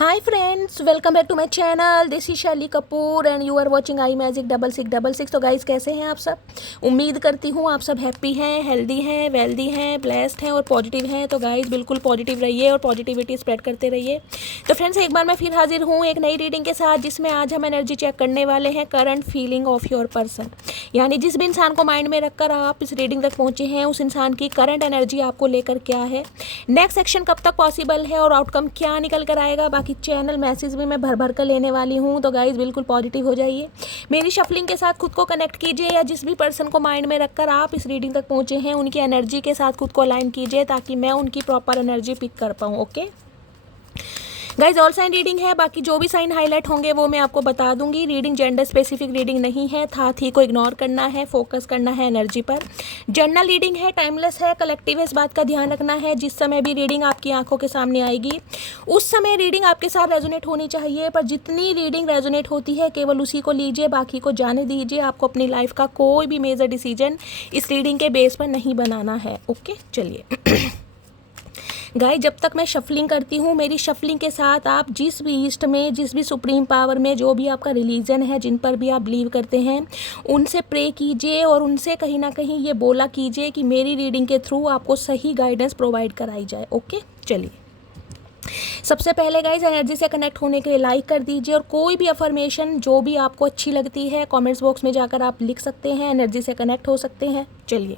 Hi friends, welcome back to my channel. This is Shaily Kapoor and you are watching I magic 6666। तो guys कैसे हैं आप सब? उम्मीद करती हूँ आप सब हैप्पी हैं, हेल्दी हैं, वेल्दी हैं, ब्लेस्ड हैं और पॉजिटिव हैं। तो गाइज बिल्कुल पॉजिटिव रहिए और पॉजिटिविटी स्प्रेड करते रहिए। तो फ्रेंड्स एक बार मैं फिर हाजिर हूँ एक नई रीडिंग के साथ, जिसमें आज हम एनर्जी चेक करने वाले हैं current feeling of your person. यानी जिस भी इंसान को माइंड में रखकर आप इस रीडिंग तक पहुँचे हैं, उस इंसान की करंट एनर्जी आपको लेकर क्या है, नेक्स्ट सेक्शन कब तक पॉसिबल है और आउटकम क्या निकल कर आएगा। बाकी चैनल मैसेज भी मैं भर भर कर लेने वाली हूँ। तो गाइज बिल्कुल पॉजिटिव हो जाइए, मेरी शफलिंग के साथ खुद को कनेक्ट कीजिए, या जिस भी पर्सन को माइंड में रखकर आप इस रीडिंग तक पहुँचे हैं उनकी एनर्जी के साथ खुद को अलाइन कीजिए, ताकि मैं उनकी प्रॉपर एनर्जी पिक कर पाऊँ। Okay guys, all sign reading है, बाकी जो भी साइन हाईलाइट होंगे वो मैं आपको बता दूंगी। रीडिंग जेंडर स्पेसिफिक रीडिंग नहीं है, था थी को इग्नोर करना है, फोकस करना है एनर्जी पर। जर्नल रीडिंग है, टाइमलेस है, कलेक्टिव है, इस बात का ध्यान रखना है। जिस समय भी रीडिंग आपकी आंखों के सामने आएगी उस समय रीडिंग आपके साथ रेजोनेट होनी चाहिए, पर जितनी रीडिंग रेजोनेट होती है केवल उसी को लीजिए, बाकी को जाने दीजिए। आपको अपनी लाइफ का कोई भी मेजर डिसीजन इस रीडिंग के बेस पर नहीं बनाना है। ओके चलिए गाइस, जब तक मैं शफलिंग करती हूँ, मेरी शफलिंग के साथ आप जिस भी ईस्ट में, जिस भी सुप्रीम पावर में, जो भी आपका रिलीजन है, जिन पर भी आप बिलीव करते हैं, उनसे प्रे कीजिए और उनसे कहीं ना कहीं ये बोला कीजिए कि मेरी रीडिंग के थ्रू आपको सही गाइडेंस प्रोवाइड कराई जाए। ओके चलिए, सबसे पहले गाइस एनर्जी से कनेक्ट होने के लिए लाइक कर दीजिए, और कोई भी अफर्मेशन जो भी आपको अच्छी लगती है कॉमेंट्स बॉक्स में जाकर आप लिख सकते हैं, एनर्जी से कनेक्ट हो सकते हैं। चलिए,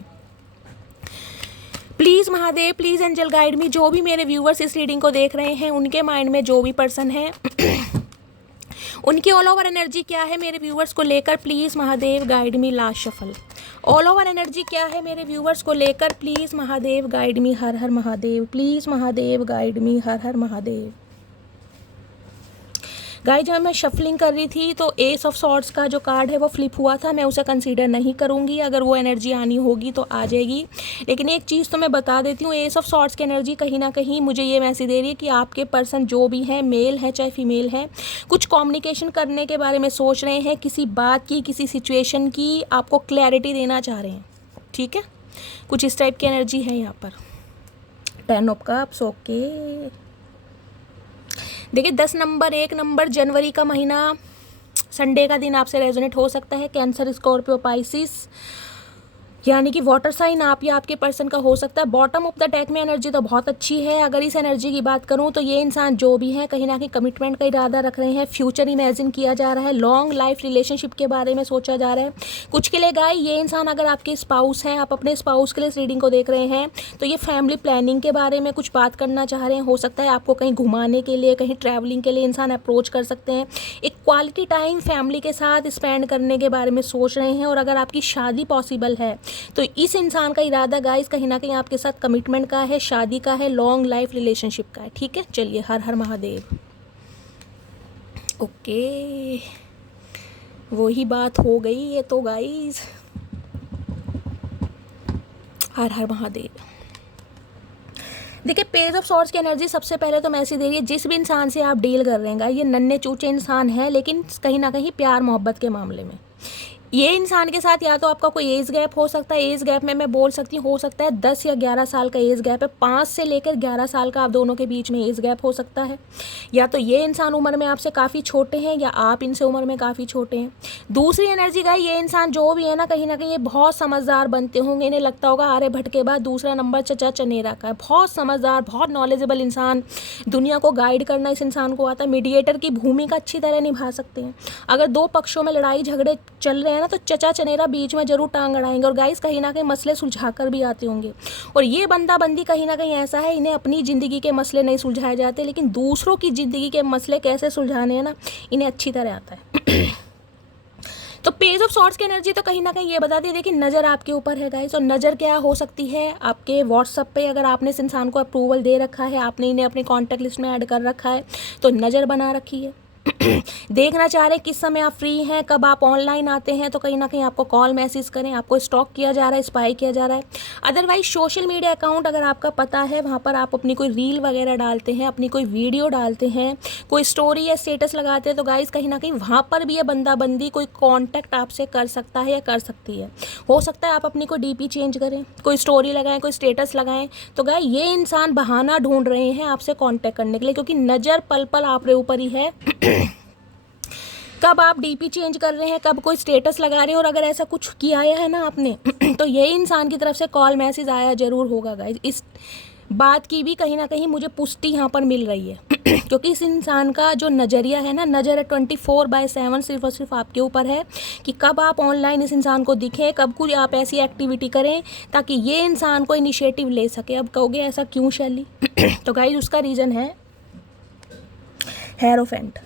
please Mahadev, please angel guide me. जो भी मेरे व्यूवर्स इस रीडिंग को देख रहे हैं, उनके माइंड में जो भी पर्सन है उनकी ऑल ओवर एनर्जी क्या है मेरे व्यूवर्स को लेकर, please Mahadev guide me. Last shuffle, all over energy क्या है मेरे व्यूवर्स को लेकर, please Mahadev guide me. Her her Mahadev, please Mahadev guide me. Her her Mahadev. Guys, जब मैं शफलिंग कर रही थी तो एस ऑफ सॉर्ड्स का जो कार्ड है वो फ्लिप हुआ था। मैं उसे कंसीडर नहीं करूँगी, अगर वो एनर्जी आनी होगी तो आ जाएगी। लेकिन एक चीज़ तो मैं बता देती हूँ, एस ऑफ सॉर्ड्स की एनर्जी कहीं ना कहीं मुझे ये मैसेज दे रही है कि आपके पर्सन जो भी है, मेल है चाहे फीमेल है, कुछ कम्युनिकेशन करने के बारे में सोच रहे हैं, किसी बात की, किसी सिचुएशन की आपको क्लैरिटी देना चाह रहे हैं। ठीक है, कुछ इस टाइप की एनर्जी है यहाँ पर। 10 ऑफ कप्स। ओके देखिए, 10 नंबर, 1 नंबर, जनवरी का महीना, संडे का दिन आपसे रेजोनेट हो सकता है। कैंसर, स्कॉर्पियो, पाइसिस, यानी कि वाटर साइन आप या आपके पर्सन का हो सकता है। बॉटम ऑफ द डेक में एनर्जी तो बहुत अच्छी है। अगर इस एनर्जी की बात करूं तो ये इंसान जो भी है कहीं ना कहीं कमिटमेंट का इरादा रख रहे हैं, फ्यूचर इमेजिन किया जा रहा है, लॉन्ग लाइफ रिलेशनशिप के बारे में सोचा जा रहा है। कुछ के लिए गाय ये इंसान, अगर आपके स्पाउस हैं, आप अपने स्पाउस के लिए इस रीडिंग को देख रहे हैं, तो ये फैमिली प्लानिंग के बारे में कुछ बात करना चाह रहे हैं। हो सकता है आपको कहीं घुमाने के लिए, कहीं ट्रैवलिंग के लिए इंसान अप्रोच कर सकते हैं। एक क्वालिटी टाइम फैमिली के साथ स्पेंड करने के बारे में सोच रहे हैं। और अगर आपकी शादी पॉसिबल है तो इस इंसान का इरादा गाइस कहीं ना कहीं आपके साथ कमिटमेंट का है, शादी का है, लॉन्ग लाइफ रिलेशनशिप का है। ठीक है चलिए, हर हर महादेव। ओके, वही बात हो गई ये तो गाइस। हर हर महादेव। देखिए, पेज ऑफ सॉर्ड्स की एनर्जी सबसे पहले तो मैसेज दे रही है, जिस भी इंसान से आप डील कर रहे हैं, ये नन्हे चूचे इंसान है, लेकिन कहीं ना कहीं प्यार मोहब्बत के मामले में ये इंसान के साथ या तो आपका कोई एज गैप हो सकता है। एज गैप में मैं बोल सकती हूँ, हो सकता है 10 या 11 साल का एज गैप है। 5 से लेकर 11 साल का आप दोनों के बीच में एज गैप हो सकता है। या तो ये इंसान उम्र में आपसे काफ़ी छोटे हैं, या आप इनसे उम्र में काफ़ी छोटे हैं। दूसरी एनर्जी का, ये इंसान जो भी है ना, कहीं ना कहीं ये बहुत समझदार बनते होंगे। इन्हें लगता होगा आर्यभट्ट के बाद दूसरा नंबर चचा चनेरा का है। बहुत समझदार, बहुत नॉलेजेबल इंसान, दुनिया को गाइड करना इस इंसान को आता है। मीडिएटर की भूमिका अच्छी तरह निभा सकते हैं। अगर दो पक्षों में लड़ाई झगड़े चल रहे हैं ना, तो चचा चनेरा बीच में जरूर टांग अड़ाएंगे, और गाइस कहीं ना कहीं मसले सुलझा कर भी आते होंगे। और ये बंदा बंदी कहीं ना कहीं ऐसा है, इन्हें अपनी ज़िंदगी के मसले नहीं सुलझाए जाते, लेकिन दूसरों की ज़िंदगी के मसले कैसे सुलझाने हैं ना, इन्हें अच्छी तरह आता है। तो पेज ऑफ सॉर्ड्स की एनर्जी तो कहीं ना कहीं ये बताती है, देखिए नज़र आपके ऊपर है गाइस। और नज़र क्या हो सकती है, आपके व्हाट्सअप पे अगर आपने इस इंसान को अप्रूवल दे रखा है, आपने इन्हें अपने कॉन्टैक्ट लिस्ट में ऐड कर रखा है, तो नज़र बना रखी है। देखना चाह रहे हैं किस समय आप फ्री हैं, कब आप ऑनलाइन आते हैं, तो कहीं ना कहीं आपको कॉल मैसेज करें, आपको स्टॉक किया जा रहा है, स्पाई किया जा रहा है। अदरवाइज सोशल मीडिया अकाउंट अगर आपका पता है, वहाँ पर आप अपनी कोई रील वगैरह डालते हैं, अपनी कोई वीडियो डालते हैं, कोई स्टोरी या स्टेटस लगाते हैं, तो गाइस कहीं ना कहीं वहाँ पर भी ये बंदा बंदी कोई कॉन्टैक्ट आपसे कर सकता है या कर सकती है। हो सकता है आप अपनी कोई डीपी चेंज करें, कोई स्टोरी लगाएं, कोई स्टेटस लगाएं, तो गाइस ये इंसान बहाना ढूंढ रहे हैं आपसे कॉन्टैक्ट करने के लिए, क्योंकि नज़र पल पल आपके ऊपर ही है। कब आप डीपी चेंज कर रहे हैं, कब कोई स्टेटस लगा रहे हैं, और अगर ऐसा कुछ किया है ना आपने तो ये इंसान की तरफ से कॉल मैसेज आया ज़रूर होगा गाइस। इस बात की भी कहीं ना कहीं मुझे पुष्टि यहाँ पर मिल रही है क्योंकि इस इंसान का जो नज़रिया है ना, नज़र है 24/7 सिर्फ और सिर्फ आपके ऊपर है कि कब आप ऑनलाइन इस इंसान को दिखें, कब कुछ आप ऐसी एक्टिविटी करें ताकि ये इंसान को इनिशिएटिव ले सके। अब कहोगे ऐसा क्यों शैली तो गाइस उसका रीज़न है हेरोफेंट।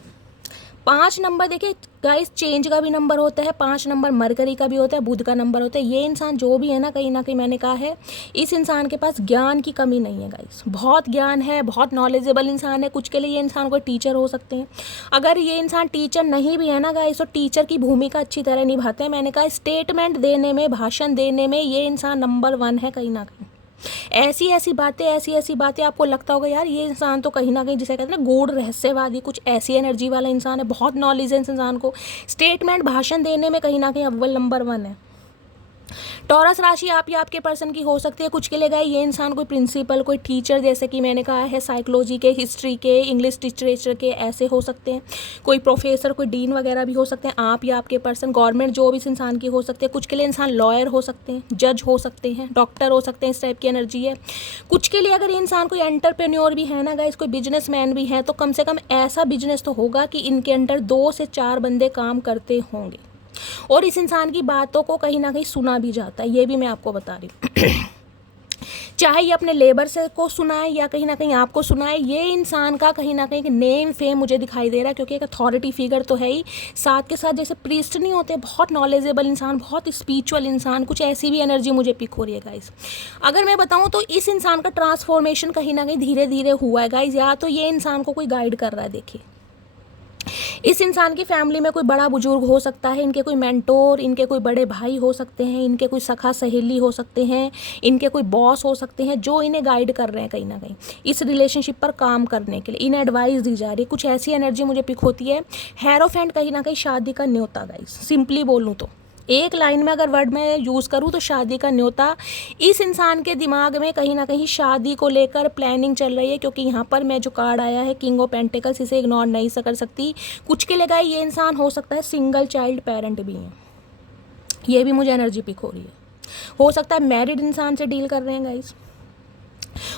5 नंबर देखिए गाइस, चेंज का भी नंबर होता है, 5 नंबर मरकरी का भी होता है, बुध का नंबर होता है। ये इंसान जो भी है ना, कहीं ना कहीं मैंने कहा है इस इंसान के पास ज्ञान की कमी नहीं है गाइस, बहुत ज्ञान है, बहुत नॉलेजेबल इंसान है। कुछ के लिए ये इंसान कोई टीचर हो सकते हैं। अगर ये इंसान टीचर नहीं भी है ना गाइस, तो टीचर की भूमिका अच्छी तरह निभाते हैं। मैंने कहा स्टेटमेंट देने में, भाषण देने में ये इंसान नंबर 1 है कहीं ना कहीं। ऐसी ऐसी बातें आपको लगता होगा यार ये इंसान तो कहीं ना कहीं जिसे कहते हैं ना गूढ़ रहस्यवादी, कुछ ऐसी एनर्जी वाला इंसान है, बहुत नॉलेज है इस इंसान को, स्टेटमेंट भाषण देने में कहीं ना कहीं अव्वल नंबर 1 है। टॉरस राशि आप या आपके पर्सन की हो सकती है। कुछ के लिए गए ये इंसान कोई प्रिंसिपल, कोई टीचर, जैसे कि मैंने कहा है साइकोलॉजी के, हिस्ट्री के, इंग्लिश लिटरेचर के, ऐसे हो सकते हैं। कोई प्रोफेसर, कोई डीन वगैरह भी हो सकते हैं आप या आपके पर्सन। गवर्नमेंट जॉब इस इंसान की हो सकती है। कुछ के लिए इंसान लॉयर हो सकते हैं, जज हो सकते हैं, डॉक्टर हो सकते हैं, इस टाइप की एनर्जी है। कुछ के लिए अगर ये इंसान कोई एंटरप्रेन्योर भी है ना गाइस, कोई बिजनेसमैन भी है, तो कम से कम ऐसा बिजनेस तो होगा कि इनके अंडर 2 से 4 बंदे काम करते होंगे और इस इंसान की बातों को कहीं ना कहीं सुना भी जाता है, ये भी मैं आपको बता रही हूँ चाहे ये अपने लेबर से को सुनाए या कहीं ना कहीं आपको सुनाए, ये इंसान का कहीं ना कहीं नेम फेम मुझे दिखाई दे रहा है, क्योंकि एक अथॉरिटी फिगर तो है ही, साथ के साथ जैसे प्रीस्ट नहीं होते, बहुत नॉलेजेबल इंसान, बहुत स्पिरिचुअल इंसान, कुछ ऐसी भी एनर्जी मुझे पिक हो रही है गाइस। अगर मैं बताऊँ तो इस इंसान का ट्रांसफॉर्मेशन कहीं ना कहीं धीरे धीरे हुआ है गाइस, या तो ये इंसान को कोई गाइड कर रहा है। देखिए इस इंसान की फैमिली में कोई बड़ा बुजुर्ग हो सकता है, इनके कोई मेंटोर, इनके कोई बड़े भाई हो सकते हैं, इनके कोई सखा सहेली हो सकते हैं, इनके कोई बॉस हो सकते हैं जो इन्हें गाइड कर रहे हैं कहीं ना कहीं इस रिलेशनशिप पर काम करने के लिए, इन्हें एडवाइस दी जा रही है। कुछ ऐसी एनर्जी मुझे पिक होती है। हेरोफेंट कहीं ना कहीं शादी का न्योता गाइस, सिंपली बोलूँ तो एक लाइन में अगर वर्ड में यूज़ करूँ तो शादी का न्योता। इस इंसान के दिमाग में कहीं ना कहीं शादी को लेकर प्लानिंग चल रही है, क्योंकि यहाँ पर मैं जो कार्ड आया है किंग ऑफ पेंटिकल्स, इसे इग्नोर नहीं कर सकती। कुछ के लिए ये इंसान हो सकता है सिंगल चाइल्ड पेरेंट भी हैं, ये भी मुझे एनर्जी पिक हो रही है। हो सकता है मैरिड इंसान से डील कर रहे हैं गाइस,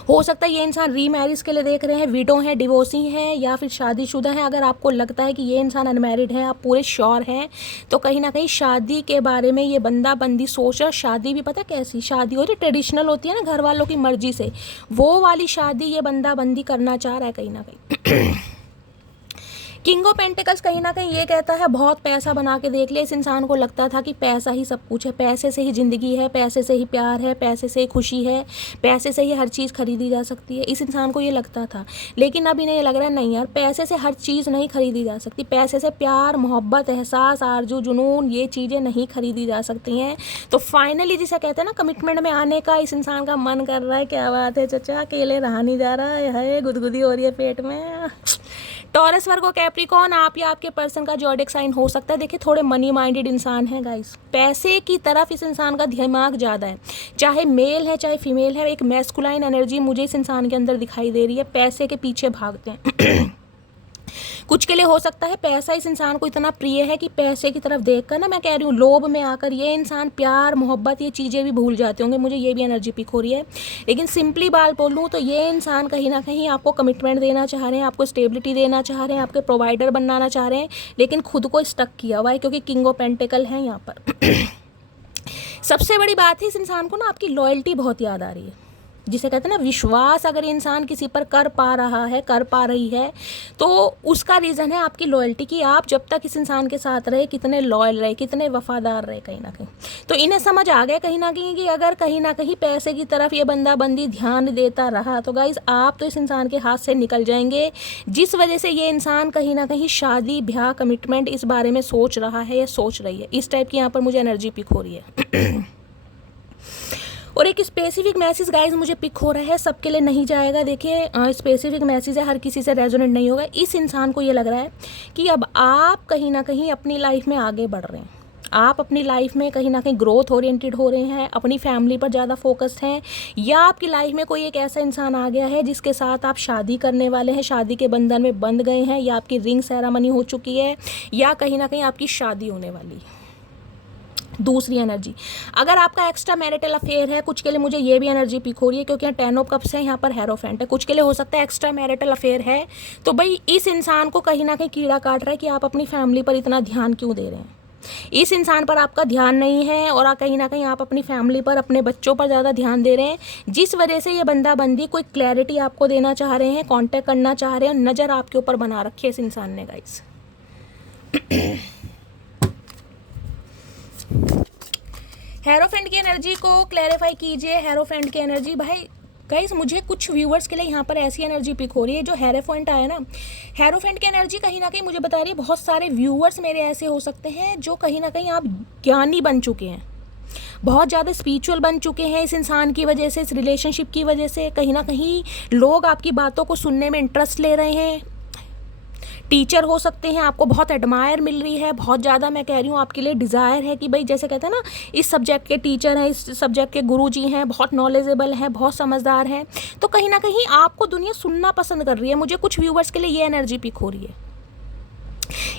हो सकता है ये इंसान रीमैरिज के लिए देख रहे हैं, विडो हैं, डिवोर्सी हैं या फिर शादीशुदा हैं। अगर आपको लगता है कि ये इंसान अनमैरिड है, आप पूरे श्योर हैं, तो कहीं ना कहीं शादी के बारे में ये बंदा बंदी सोच रहा। शादी भी पता कैसी शादी होती है, ट्रेडिशनल होती है ना, घर वालों की मर्जी से, वो वाली शादी ये बंदा बंदी करना चाह रहा है कहीं ना कहीं। किंग ऑफ पेंटिकल्स कहीं ना कहीं ये कहता है बहुत पैसा बना के देख लिया। इस इंसान को लगता था कि पैसा ही सब कुछ है, पैसे से ही ज़िंदगी है, पैसे से ही प्यार है, पैसे से ही खुशी है, पैसे से ही हर चीज़ खरीदी जा सकती है। इस इंसान को ये लगता था, लेकिन अब इन्हें ये लग रहा है नहीं यार, पैसे से हर चीज़ नहीं खरीदी जा सकती। पैसे से प्यार, मोहब्बत, एहसास, आरजू, जुनून, ये चीज़ें नहीं खरीदी जा सकती हैं। तो फाइनली जिसे कहते हैं ना कमिटमेंट में आने का इस इंसान का मन कर रहा है। क्या बात है चचा, अकेले रहा नहीं जा रहा है, गुदगुदी हो रही है पेट में। टॉरस, वर्गो, कैप्रिकॉर्न, आप या आपके पर्सन का ज़ोडिएक साइन हो सकता है। देखिए थोड़े मनी माइंडेड इंसान है गाइस, पैसे की तरफ इस इंसान का दिमाग ज़्यादा है, चाहे मेल है चाहे फीमेल है। एक मैस्कुलाइन एनर्जी मुझे इस इंसान के अंदर दिखाई दे रही है, पैसे के पीछे भागते हैं। कुछ के लिए हो सकता है पैसा इस इंसान को इतना प्रिय है कि पैसे की तरफ देखकर ना, मैं कह रही हूँ लोभ में आकर ये इंसान प्यार, मोहब्बत, ये चीज़ें भी भूल जाते होंगे। मुझे ये भी एनर्जी पिक हो रही है। लेकिन सिंपली बात बोलूँ तो ये इंसान कहीं ना कहीं आपको कमिटमेंट देना चाह रहे हैं, आपको स्टेबिलिटी देना चाह रहे हैं, आपके प्रोवाइडर बनाना चाह रहे हैं, लेकिन खुद को स्टक किया हुआ है, क्योंकि किंग ऑफ पेंटिकल है यहाँ पर। सबसे बड़ी बात है इस इंसान को ना आपकी लॉयल्टी बहुत याद आ रही है। जिसे कहते हैं ना विश्वास, अगर इंसान किसी पर कर पा रहा है, कर पा रही है, तो उसका रीज़न है आपकी लॉयल्टी, कि आप जब तक इस इंसान के साथ रहे कितने लॉयल रहे, कितने वफादार रहे कहीं ना कहीं। तो इन्हें समझ आ गया कहीं ना कहीं कि अगर कहीं ना कहीं पैसे की तरफ ये बंदा बंदी ध्यान देता रहा तो गाइज आप तो इस इंसान के हाथ से निकल जाएंगे, जिस वजह से ये इंसान कहीं ना कहीं शादी ब्याह कमिटमेंट इस बारे में सोच रहा है या सोच रही है। इस टाइप की यहाँ पर मुझे एनर्जी पिक हो रही है। और एक स्पेसिफिक मैसेज गाइज मुझे पिक हो रहा है, सबके लिए नहीं जाएगा। देखिए स्पेसिफिक मैसेज है, हर किसी से रेजोनेट नहीं होगा। इस इंसान को ये लग रहा है कि अब आप कहीं ना कहीं अपनी लाइफ में आगे बढ़ रहे हैं, आप अपनी लाइफ में कहीं ना कहीं ग्रोथ ओरिएंटेड हो रहे हैं, अपनी फैमिली पर ज़्यादा फोकस्ड हैं, या आपकी लाइफ में कोई एक ऐसा इंसान आ गया है जिसके साथ आप शादी करने वाले हैं, शादी के बंधन में बंध गए हैं, या आपकी रिंग सेरेमनी हो चुकी है, या कहीं ना कहीं आपकी शादी होने वाली है। दूसरी एनर्जी, अगर आपका एक्स्ट्रा मैरिटल अफेयर है, कुछ के लिए मुझे ये भी एनर्जी पिक हो रही है क्योंकि यहाँ 10 ऑफ कप्स है, यहाँ पर हेरोफेंट है। कुछ के लिए हो सकता है एक्स्ट्रा मैरिटल अफेयर है, तो भाई इस इंसान को कहीं ना कहीं कीड़ा काट रहा है कि आप अपनी फैमिली पर इतना ध्यान क्यों दे रहे हैं। इस इंसान पर आपका ध्यान नहीं है और कहीं ना कहीं आप अपनी फैमिली पर, अपने बच्चों पर ज़्यादा ध्यान दे रहे हैं, जिस वजह से ये बंदा बंदी कोई क्लैरिटी आपको देना चाह रहे हैं, कांटेक्ट करना चाह रहे हैं, नज़र आपके ऊपर बना रखी है इस इंसान ने गाइस। हेरोफेंट की एनर्जी को क्लैरिफाई कीजिए। हेरोफेंट की एनर्जी भाई गाइस, मुझे कुछ व्यूवर्स के लिए यहाँ पर ऐसी एनर्जी पिक हो रही है, जो हेरोफेंट आया ना, हेरोफेंट की एनर्जी कहीं ना कहीं मुझे बता रही है बहुत सारे व्यूवर्स मेरे ऐसे हो सकते हैं जो कहीं ना कहीं आप ज्ञानी बन चुके हैं, बहुत ज़्यादा स्पिरिचुअल बन चुके हैं इस इंसान की वजह से, इस रिलेशनशिप की वजह से। कहीं ना कहीं लोग आपकी बातों को सुनने में इंटरेस्ट ले रहे हैं। टीचर हो सकते हैं, आपको बहुत एडमायर मिल रही है, बहुत ज़्यादा मैं कह रही हूँ आपके लिए डिज़ायर है कि भाई जैसे कहते हैं ना, इस सब्जेक्ट के टीचर हैं, इस सब्जेक्ट के गुरुजी हैं, बहुत नॉलेजेबल हैं, बहुत समझदार हैं, तो कहीं ना कहीं आपको दुनिया सुनना पसंद कर रही है। मुझे कुछ व्यूवर्स के लिए ये एनर्जी पिक हो रही है,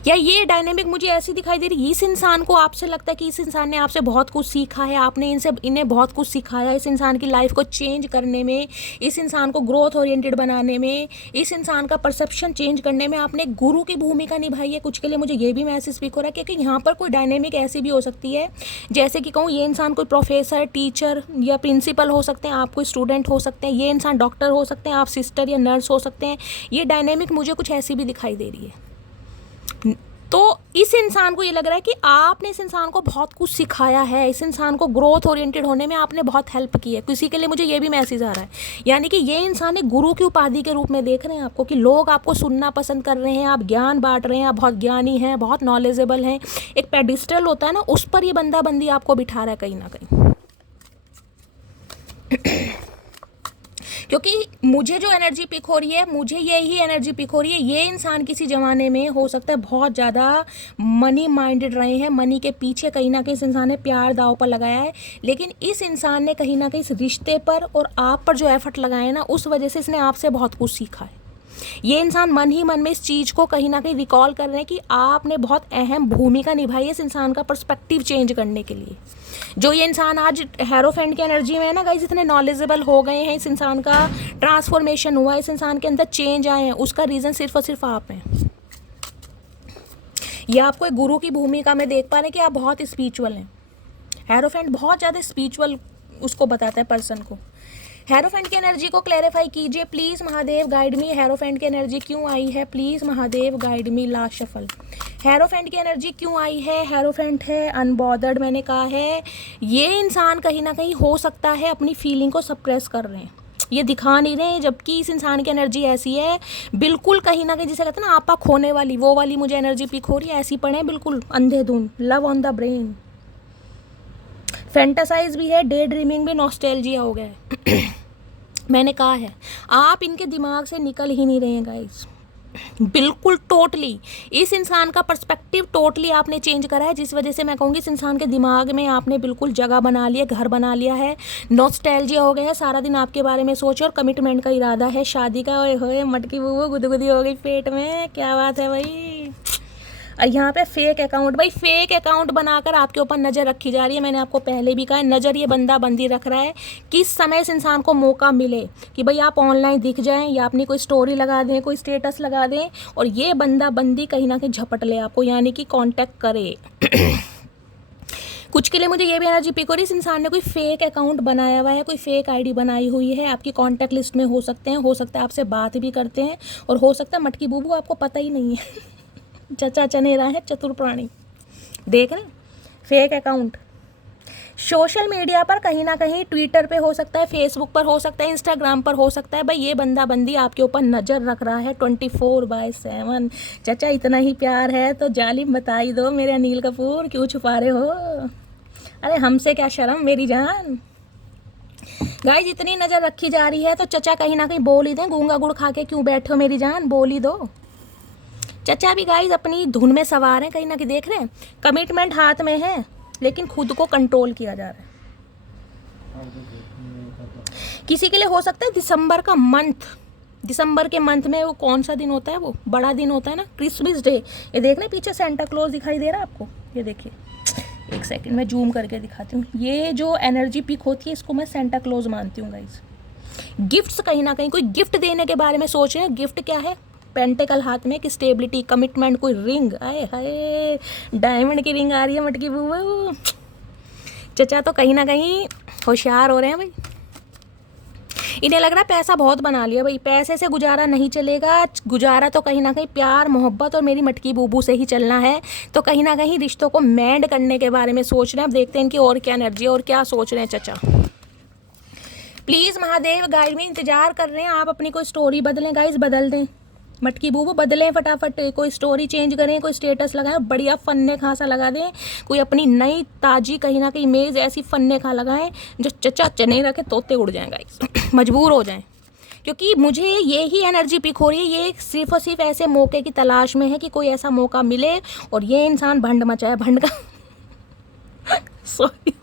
या ये डायनेमिक मुझे ऐसी दिखाई दे रही है। इस इंसान को आपसे लगता है कि इस इंसान ने आपसे बहुत कुछ सीखा है, आपने इन्हें बहुत कुछ सिखाया इस इंसान की लाइफ को चेंज करने में, इस इंसान को ग्रोथ ओरिएंटेड बनाने में, इस इंसान का परसेप्शन चेंज करने में आपने एक गुरु की भूमिका निभाई है। कुछ के लिए मुझे ये भी मैसेज पिक हो रहा है क्योंकि यहाँ पर कोई डायनेमिक ऐसी भी हो सकती है, जैसे कि कहूँ ये इंसान कोई प्रोफेसर, टीचर या प्रिंसिपल हो सकते हैं, आप कोई स्टूडेंट हो सकते हैं, ये इंसान डॉक्टर हो सकते हैं, आप सिस्टर या नर्स हो सकते हैं। ये डायनेमिक मुझे कुछ ऐसी भी दिखाई दे रही है। तो इस इंसान को ये लग रहा है कि आपने इस इंसान को बहुत कुछ सिखाया है, इस इंसान को ग्रोथ ओरिएंटेड होने में आपने बहुत हेल्प की है। किसी के लिए मुझे ये भी मैसेज आ रहा है, यानी कि ये इंसान एक गुरु की उपाधि के रूप में देख रहे हैं आपको, कि लोग आपको सुनना पसंद कर रहे हैं, आप ज्ञान बांट रहे हैं, आप बहुत ज्ञानी हैं, बहुत नॉलेजेबल हैं। एक पेडिस्टल होता है ना, उस पर ये बंदा बंदी आपको बिठा रहा है कहीं ना कहीं। क्योंकि मुझे जो एनर्जी पिक हो रही है, मुझे यही एनर्जी पिक हो रही है, ये इंसान किसी ज़माने में हो सकता है बहुत ज़्यादा मनी माइंडेड रहे हैं, मनी के पीछे कहीं ना कहीं इस इंसान ने प्यार दाव पर लगाया है, लेकिन इस इंसान ने कहीं ना कहीं इस रिश्ते पर और आप पर जो एफर्ट लगाए ना, उस वजह से इसने आपसे बहुत कुछ सीखा है। ये इंसान मन ही मन में इस चीज़ को कहीं ना कहीं रिकॉल कर रहे हैं कि आपने बहुत अहम भूमिका निभाई है इस इंसान का पर्सपेक्टिव चेंज करने के लिए। जो ये इंसान आज हेरोफेंट की एनर्जी में है ना गाइस, इतने नॉलेजेबल हो गए हैं, इस इंसान का ट्रांसफॉर्मेशन हुआ, इस इंसान के अंदर चेंज आए हैं, उसका रीज़न सिर्फ और सिर्फ आप हैं। ये आपको एक गुरु की भूमिका में देख पा रहे हैं कि आप बहुत स्पिरिचुअल हैं। हेरोफेंट बहुत ज़्यादा स्पिरिचुअल उसको बताता है पर्सन को। हेरोफेंट की एनर्जी को क्लैरिफाई कीजिए please Mahadev, guide me. Hierophant की एनर्जी क्यों आई है please Mahadev, guide me. Last shuffle, hierophant की एनर्जी क्यों आई है? हेरोफेंट है अनबॉदर्ड, मैंने कहा है ये इंसान कहीं ना कहीं हो सकता है अपनी फीलिंग को सप्रेस कर रहे हैं, ये दिखा नहीं रहे, जबकि इस इंसान की एनर्जी ऐसी है बिल्कुल कहीं ना कहीं, जिसे कहते हैं ना आपा खोने वाली, वो वाली मुझे एनर्जी पिक हो रही है। ऐसी पड़े बिल्कुल अंधेधुन, लव ऑन द ब्रेन, फैंटासाइज भी है, डे ड्रीमिंग भी, नॉस्टैल्जिया हो गया है। मैंने कहा है आप इनके दिमाग से निकल ही नहीं रहे हैं गाइस, बिल्कुल टोटली। इस इंसान का पर्सपेक्टिव टोटली आपने चेंज करा है, जिस वजह से मैं कहूँगी इस इंसान के दिमाग में आपने बिल्कुल जगह बना लिया, घर बना लिया है, नॉस्टैल्जिया हो गया है, सारा दिन आपके बारे में सोचे और कमिटमेंट का इरादा है, शादी का। ओए होए मटकी बुबू गुदगुदी हो गई पेट में, क्या बात है भाई। यहाँ पे फेक अकाउंट, भाई फेक अकाउंट बनाकर आपके ऊपर नज़र रखी जा रही है। मैंने आपको पहले भी कहा है, नज़र ये बंदा बंदी रख रहा है, किस समय इस इंसान को मौका मिले कि भाई आप ऑनलाइन दिख जाएं या अपनी कोई स्टोरी लगा दें, कोई स्टेटस लगा दें और ये बंदा बंदी कहीं ना कहीं झपट ले आपको, यानी कि कांटेक्ट करे। कुछ के लिए मुझे ये भी एनर्जी पिक हो रही है, इस इंसान ने कोई फेक अकाउंट बनाया हुआ है, कोई फेक आईडी बनाई हुई है, आपकी कॉन्टैक्ट लिस्ट में हो सकते हैं, हो सकता है आपसे बात भी करते हैं, और हो सकता है मटकी बूबू आपको पता ही नहीं है। चचा चनेरा है चतुर प्राणी, देख रहे फेक अकाउंट सोशल मीडिया पर, कहीं ना कहीं ट्विटर पे हो सकता है, फेसबुक पर हो सकता है, इंस्टाग्राम पर हो सकता है। भाई ये बंदा बंदी आपके ऊपर नज़र रख रहा है 24/7। चचा इतना ही प्यार है तो जालिम बता ही दो मेरे अनिल कपूर, क्यों छुपा रहे हो? अरे हमसे क्या शर्म मेरी जान। गाइस इतनी नज़र रखी जा रही है तो चचा कहीं ना कहीं बोल ही दें, गूंगा गुड़ खा के क्यों बैठे हो मेरी जान, बोल ही दो। चचा भी गाइस अपनी धुन में सवार हैं, कहीं ना कहीं देख रहे हैं, कमिटमेंट हाथ में है लेकिन खुद को कंट्रोल किया जा रहा है। किसी के लिए हो सकता है दिसंबर का मंथ, दिसंबर के मंथ में वो कौन सा दिन होता है, वो बड़ा दिन होता है ना, क्रिसमस डे। ये देख रहे पीछे सेंटा क्लॉज दिखाई दे रहा है आपको, ये देखिए, एक सेकंड में जूम करके दिखाती हूँ। ये जो एनर्जी पिक होती है इसको मैं सेंटा क्लॉज मानती हूँ गाइस। गिफ्ट्स, कहीं ना कहीं कोई गिफ्ट देने के बारे में सोच रहे हैं। गिफ्ट क्या है? पेंटिकल हाथ में, कि स्टेबिलिटी, कमिटमेंट, कोई रिंग। आए हाय डायमंड की रिंग आ रही है मटकी बूबू। चचा तो कहीं ना कहीं होशियार हो रहे हैं भाई, इन्हें लग रहा है पैसा बहुत बना लिया भाई, पैसे से गुजारा नहीं चलेगा, गुजारा तो कहीं ना कहीं प्यार मोहब्बत और मेरी मटकी बूबू से ही चलना है। तो कहीं ना कहीं रिश्तों को मैंड करने के बारे में सोच रहे हैं। अब देखते हैं इनकी और क्या एनर्जी और क्या सोच रहे हैं चचा। प्लीज़ महादेव गाइड में इंतजार कर रहे हैं, आप अपनी कोई स्टोरी बदलें गाइज, बदल दें मटकी बूबू, बदलें फटाफट, कोई स्टोरी चेंज करें, कोई स्टेटस लगाएं, बढ़िया फन्ने खासा लगा दें, कोई अपनी नई ताजी कहीं ना कहीं इमेज ऐसी फन्ने खा लगाएं जो चचा चने रखे तोते उड़ जाएं गाइस, मजबूर हो जाएं। क्योंकि मुझे ये ही एनर्जी पिक हो रही है, ये सिर्फ और सिर्फ ऐसे मौके की तलाश में है कि कोई ऐसा मौका मिले और ये इंसान भंड मचाए। भंड का सॉरी,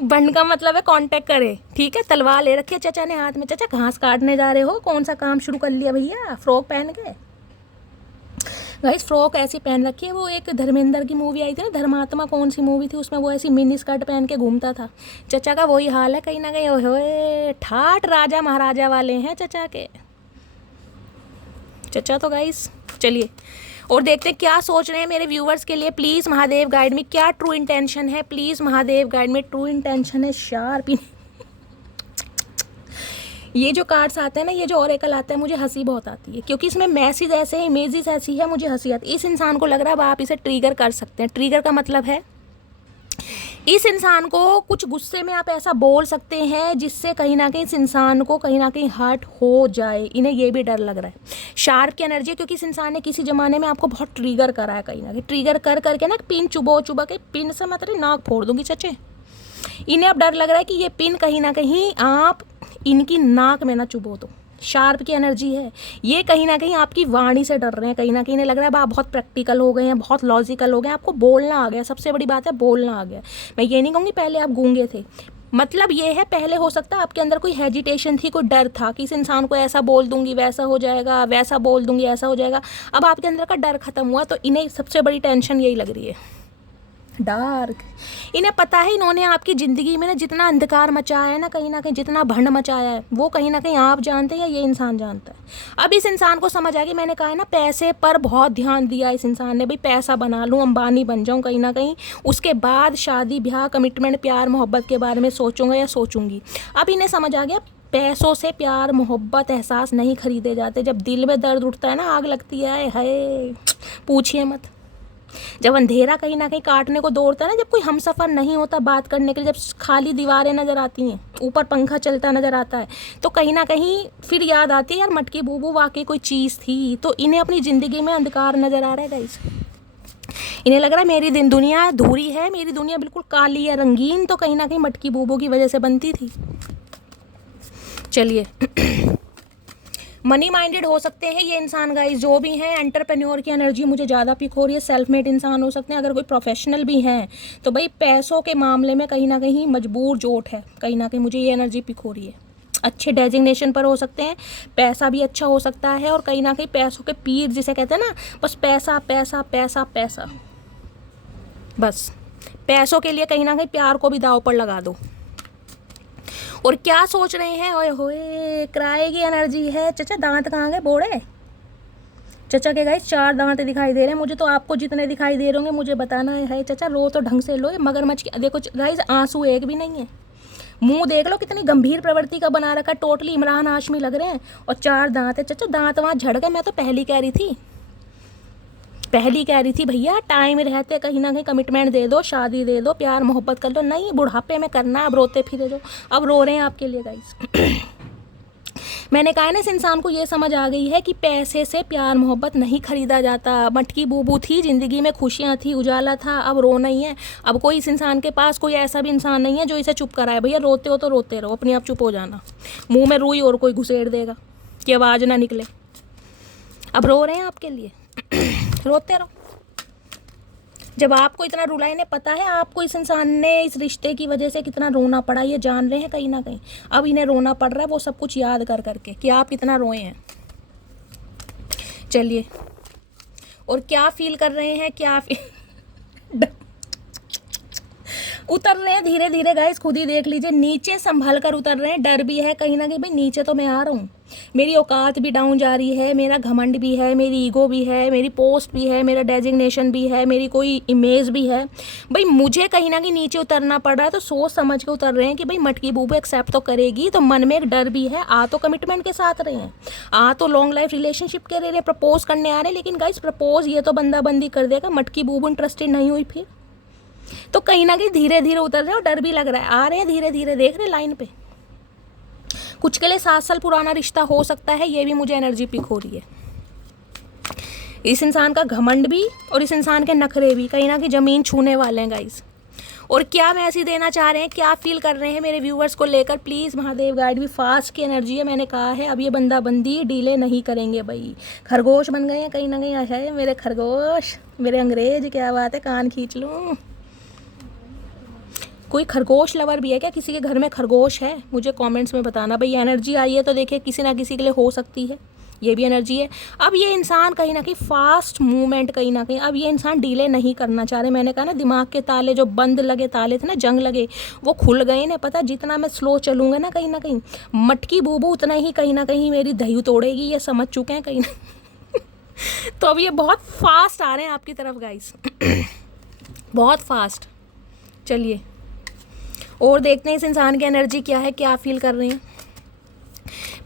भंड का मतलब है कांटेक्ट करे, ठीक है। तलवार ले रखी है चचा ने हाथ में। चचा घास काटने जा रहे हो, कौन सा काम शुरू कर लिया भैया? फ्रॉक पहन के गाइस, फ्रॉक ऐसी पहन रखी है, वो एक धर्मेंद्र की मूवी आई थी ना, धर्मात्मा, कौन सी मूवी थी, उसमें वो ऐसी मिनी स्कर्ट पहन के घूमता था। चचा का वही हाल है कहीं ना कहीं। ओए ठाठ राजा महाराजा वाले हैं चचा के। चचा तो गाइस चलिए और देखते क्या सोच रहे हैं मेरे व्यूवर्स के लिए। प्लीज़ महादेव गाइड में, क्या ट्रू इंटेंशन है? प्लीज़ महादेव गाइड में, ट्रू इंटेंशन है शार्प। ये जो कार्ड्स आते हैं ना, ये जो ऑरेकल आता है, मुझे हंसी बहुत आती है क्योंकि इसमें मैसेज ऐसे हैं, इमेजेस ऐसी है, मुझे हंसी आती है। इस इंसान को लग रहा है अब आप इसे ट्रिगर कर सकते हैं। ट्रिगर का मतलब है इस इंसान को कुछ गुस्से में आप ऐसा बोल सकते हैं जिससे कहीं ना कहीं इस इंसान को कहीं ना कहीं हर्ट हो जाए। इन्हें ये भी डर लग रहा है। शार्प की एनर्जी है क्योंकि इस इंसान ने किसी ज़माने में आपको बहुत ट्रिगर करा है, कहीं ना कहीं ट्रिगर कर करके ना, पिन चुबा के, पिन से मतलब नाक फोड़ दूंगी चचे। इन्हें अब डर लग रहा है कि ये पिन कहीं ना कहीं आप इनकी नाक में ना चुभो। तो शार्प की एनर्जी है ये, कहीं ना कहीं आपकी वाणी से डर रहे हैं। कहीं ना कहीं इन्हें लग रहा है आप बहुत प्रैक्टिकल हो गए हैं, बहुत लॉजिकल हो गए, आपको बोलना आ गया। सबसे बड़ी बात है बोलना आ गया। मैं ये नहीं कहूँगी पहले आप गूंगे थे, मतलब ये है पहले हो सकता है आपके अंदर कोई हेजिटेशन थी, कोई डर था कि इस इंसान को ऐसा बोल दूंगी वैसा हो जाएगा, वैसा बोल दूंगी ऐसा हो जाएगा। अब आपके अंदर का डर खत्म हुआ, तो इन्हें सबसे बड़ी टेंशन यही लग रही है, डार्क। इन्हें पता है इन्होंने आपकी ज़िंदगी में ना जितना अंधकार मचाया है ना कहीं जितना भंड मचाया है, वो कहीं ना कहीं आप जानते हैं या ये इंसान जानता है। अब इस इंसान को समझ आ गया, मैंने कहा है ना पैसे पर बहुत ध्यान दिया इस इंसान ने, भाई पैसा बना लूँ, अंबानी बन जाऊँ कहीं ना कहीं, उसके बाद शादी ब्याह कमिटमेंट प्यार मोहब्बत के बारे में सोचूंगा या सोचूंगी। अब इन्हें समझ आ गया पैसों से प्यार मोहब्बत एहसास नहीं खरीदे जाते। जब दिल में दर्द उठता है ना, आग लगती है, हाय पूछिए मत। जब अंधेरा कहीं ना कहीं काटने को दौड़ता है ना, जब कोई हमसफ़र नहीं होता बात करने के लिए, जब खाली दीवारें नज़र आती हैं, ऊपर पंखा चलता नज़र आता है, तो कहीं ना कहीं फिर याद आती है यार मटकी बूबू वाकई कोई चीज़ थी। तो इन्हें अपनी ज़िंदगी में अंधकार नज़र आ रहा है गाइस। इन्हें लग रहा है मेरी दुनिया अधूरी है, मेरी दुनिया बिल्कुल काली है, रंगीन तो कहीं ना कहीं मटकी बूबू की वजह से बनती थी। चलिए मनी माइंडेड हो सकते हैं ये इंसान गाइस, जो भी हैं। एंटरप्रेन्योर की एनर्जी मुझे ज़्यादा पिक हो रही है। सेल्फ मेड इंसान हो सकते हैं। अगर कोई प्रोफेशनल भी हैं तो भाई पैसों के मामले में कहीं ना कहीं मजबूर जोट है, कहीं ना कहीं मुझे ये एनर्जी पिक हो रही है। अच्छे डेजिग्नेशन पर हो सकते हैं, पैसा भी अच्छा हो सकता है, और कहीं ना कहीं पैसों के पीर जिसे कहते हैं ना, बस पैसा पैसा पैसा पैसा, बस पैसों के लिए कहीं ना कहीं प्यार को भी दाव पर लगा दो। और क्या सोच रहे हैं? ओए होए किराए की एनर्जी है। चचा दांत कहाँ गए बोड़े? चचा के गाइस 4 दांत दिखाई दे रहे हैं मुझे, तो आपको जितने दिखाई दे रहे होंगे मुझे बताना है। चचा रो तो ढंग से लो, मगरमच्छ की देखो गाइस आंसू एक भी नहीं है। मुंह देख लो कितनी गंभीर प्रवृत्ति का बना रखा, टोटली इमरान हाशमी लग रहे हैं। और 4 दांत है चचा, दांत वहाँ झड़ गए। मैं तो पहली कह रही थी भैया टाइम रहते कहीं ना कहीं कमिटमेंट दे दो, शादी दे दो, प्यार मोहब्बत कर लो। नहीं, बुढ़ापे में करना, अब रोते फिरे दो। अब रो रहे हैं आपके लिए गाइस। मैंने कहा ना, इस इंसान को ये समझ आ गई है कि पैसे से प्यार मोहब्बत नहीं खरीदा जाता। मटकी बूबू थी ज़िंदगी में, खुशियाँ थी, उजाला था, अब रो नहीं है। अब कोई इस इंसान के पास कोई ऐसा भी इंसान नहीं है जो इसे चुप कराए। भैया रोते हो तो रोते रहो, अपने आप चुप हो जाना। मुंह में रुई और कोई घुसेड़ देगा कि आवाज़ ना निकले। अब रो रहे हैं आपके लिए। रोते रहो। जब आपको इतना रुला, इन्हें पता है आपको इस इंसान ने इस रिश्ते की वजह से कितना रोना पड़ा, ये जान रहे हैं कहीं ना कहीं। अब इन्हें रोना पड़ रहा है वो सब कुछ याद कर करके कि आप कितना रोए हैं। चलिए, और क्या फील कर रहे हैं, क्या उतर रहे हैं धीरे धीरे गाइस, खुद ही देख लीजिए। नीचे संभल कर उतर रहे हैं, डर भी है कहीं ना कहीं। भाई नीचे तो मैं आ रहा हूँ, मेरी औकात भी डाउन जा रही है, मेरा घमंड भी है, मेरी ईगो भी है, मेरी पोस्ट भी है, मेरा डेजिग्नेशन भी है, मेरी कोई इमेज भी है। भाई मुझे कहीं ना कहीं नीचे उतरना पड़ रहा है, तो सोच समझ के उतर रहे हैं कि भाई मटकी बूबू एक्सेप्ट तो करेगी। तो मन में एक डर भी है। आ तो कमिटमेंट के साथ रहे हैं, आ तो लॉन्ग लाइफ रिलेशनशिप के रहे हैं, प्रपोज करने आ रहे हैं। लेकिन गाइस प्रपोज ये तो बंदा बंदी कर देगा, मटकी बूबू इंटरेस्टेड नहीं हुई फिर। तो कहीं ना कहीं धीरे धीरे उतर रहे हैं और डर भी लग रहा है। आ रहे हैं धीरे धीरे, देख रहे लाइन पे। कुछ के लिए 7 साल पुराना रिश्ता हो सकता है, ये भी मुझे एनर्जी पिक हो रही है। इस इंसान का घमंड भी और इस इंसान के नखरे भी कहीं ना कहीं ज़मीन छूने वाले हैं गाइस। और क्या मैसेज देना चाह रहे हैं, क्या फील कर रहे हैं मेरे व्यूवर्स को लेकर, प्लीज़ महादेव गाइड भी। फास्ट की एनर्जी है, मैंने कहा है। अब ये बंदा बंदी डीले नहीं करेंगे भाई। खरगोश बन गए हैं कहीं ना कहीं। है मेरे खरगोश, मेरे अंग्रेज, क्या बात है, कान खींच लूँ। कोई खरगोश लवर भी है क्या? किसी के घर में खरगोश है? मुझे कमेंट्स में बताना भाई। एनर्जी आई है तो देखिए किसी ना किसी के लिए हो सकती है, ये भी एनर्जी है। अब ये इंसान कहीं ना कहीं फास्ट मूवमेंट, कहीं ना कहीं अब ये इंसान डीले नहीं करना चाह रहे। मैंने कहा ना, दिमाग के ताले जो बंद लगे ताले थे ना, जंग लगे, वो खुल गए ना। पता जितना मैं स्लो चलूँगा ना, कहीं ना कहीं मटकी बूबू उतना ही कहीं ना कहीं मेरी दही तोड़ेगी, ये समझ चुके हैं कहीं ना। तो अब ये बहुत फास्ट आ रहे हैं आपकी तरफ गाइस, बहुत फास्ट। चलिए और देखते हैं इस इंसान की एनर्जी क्या है, क्या फील कर रहे हैं।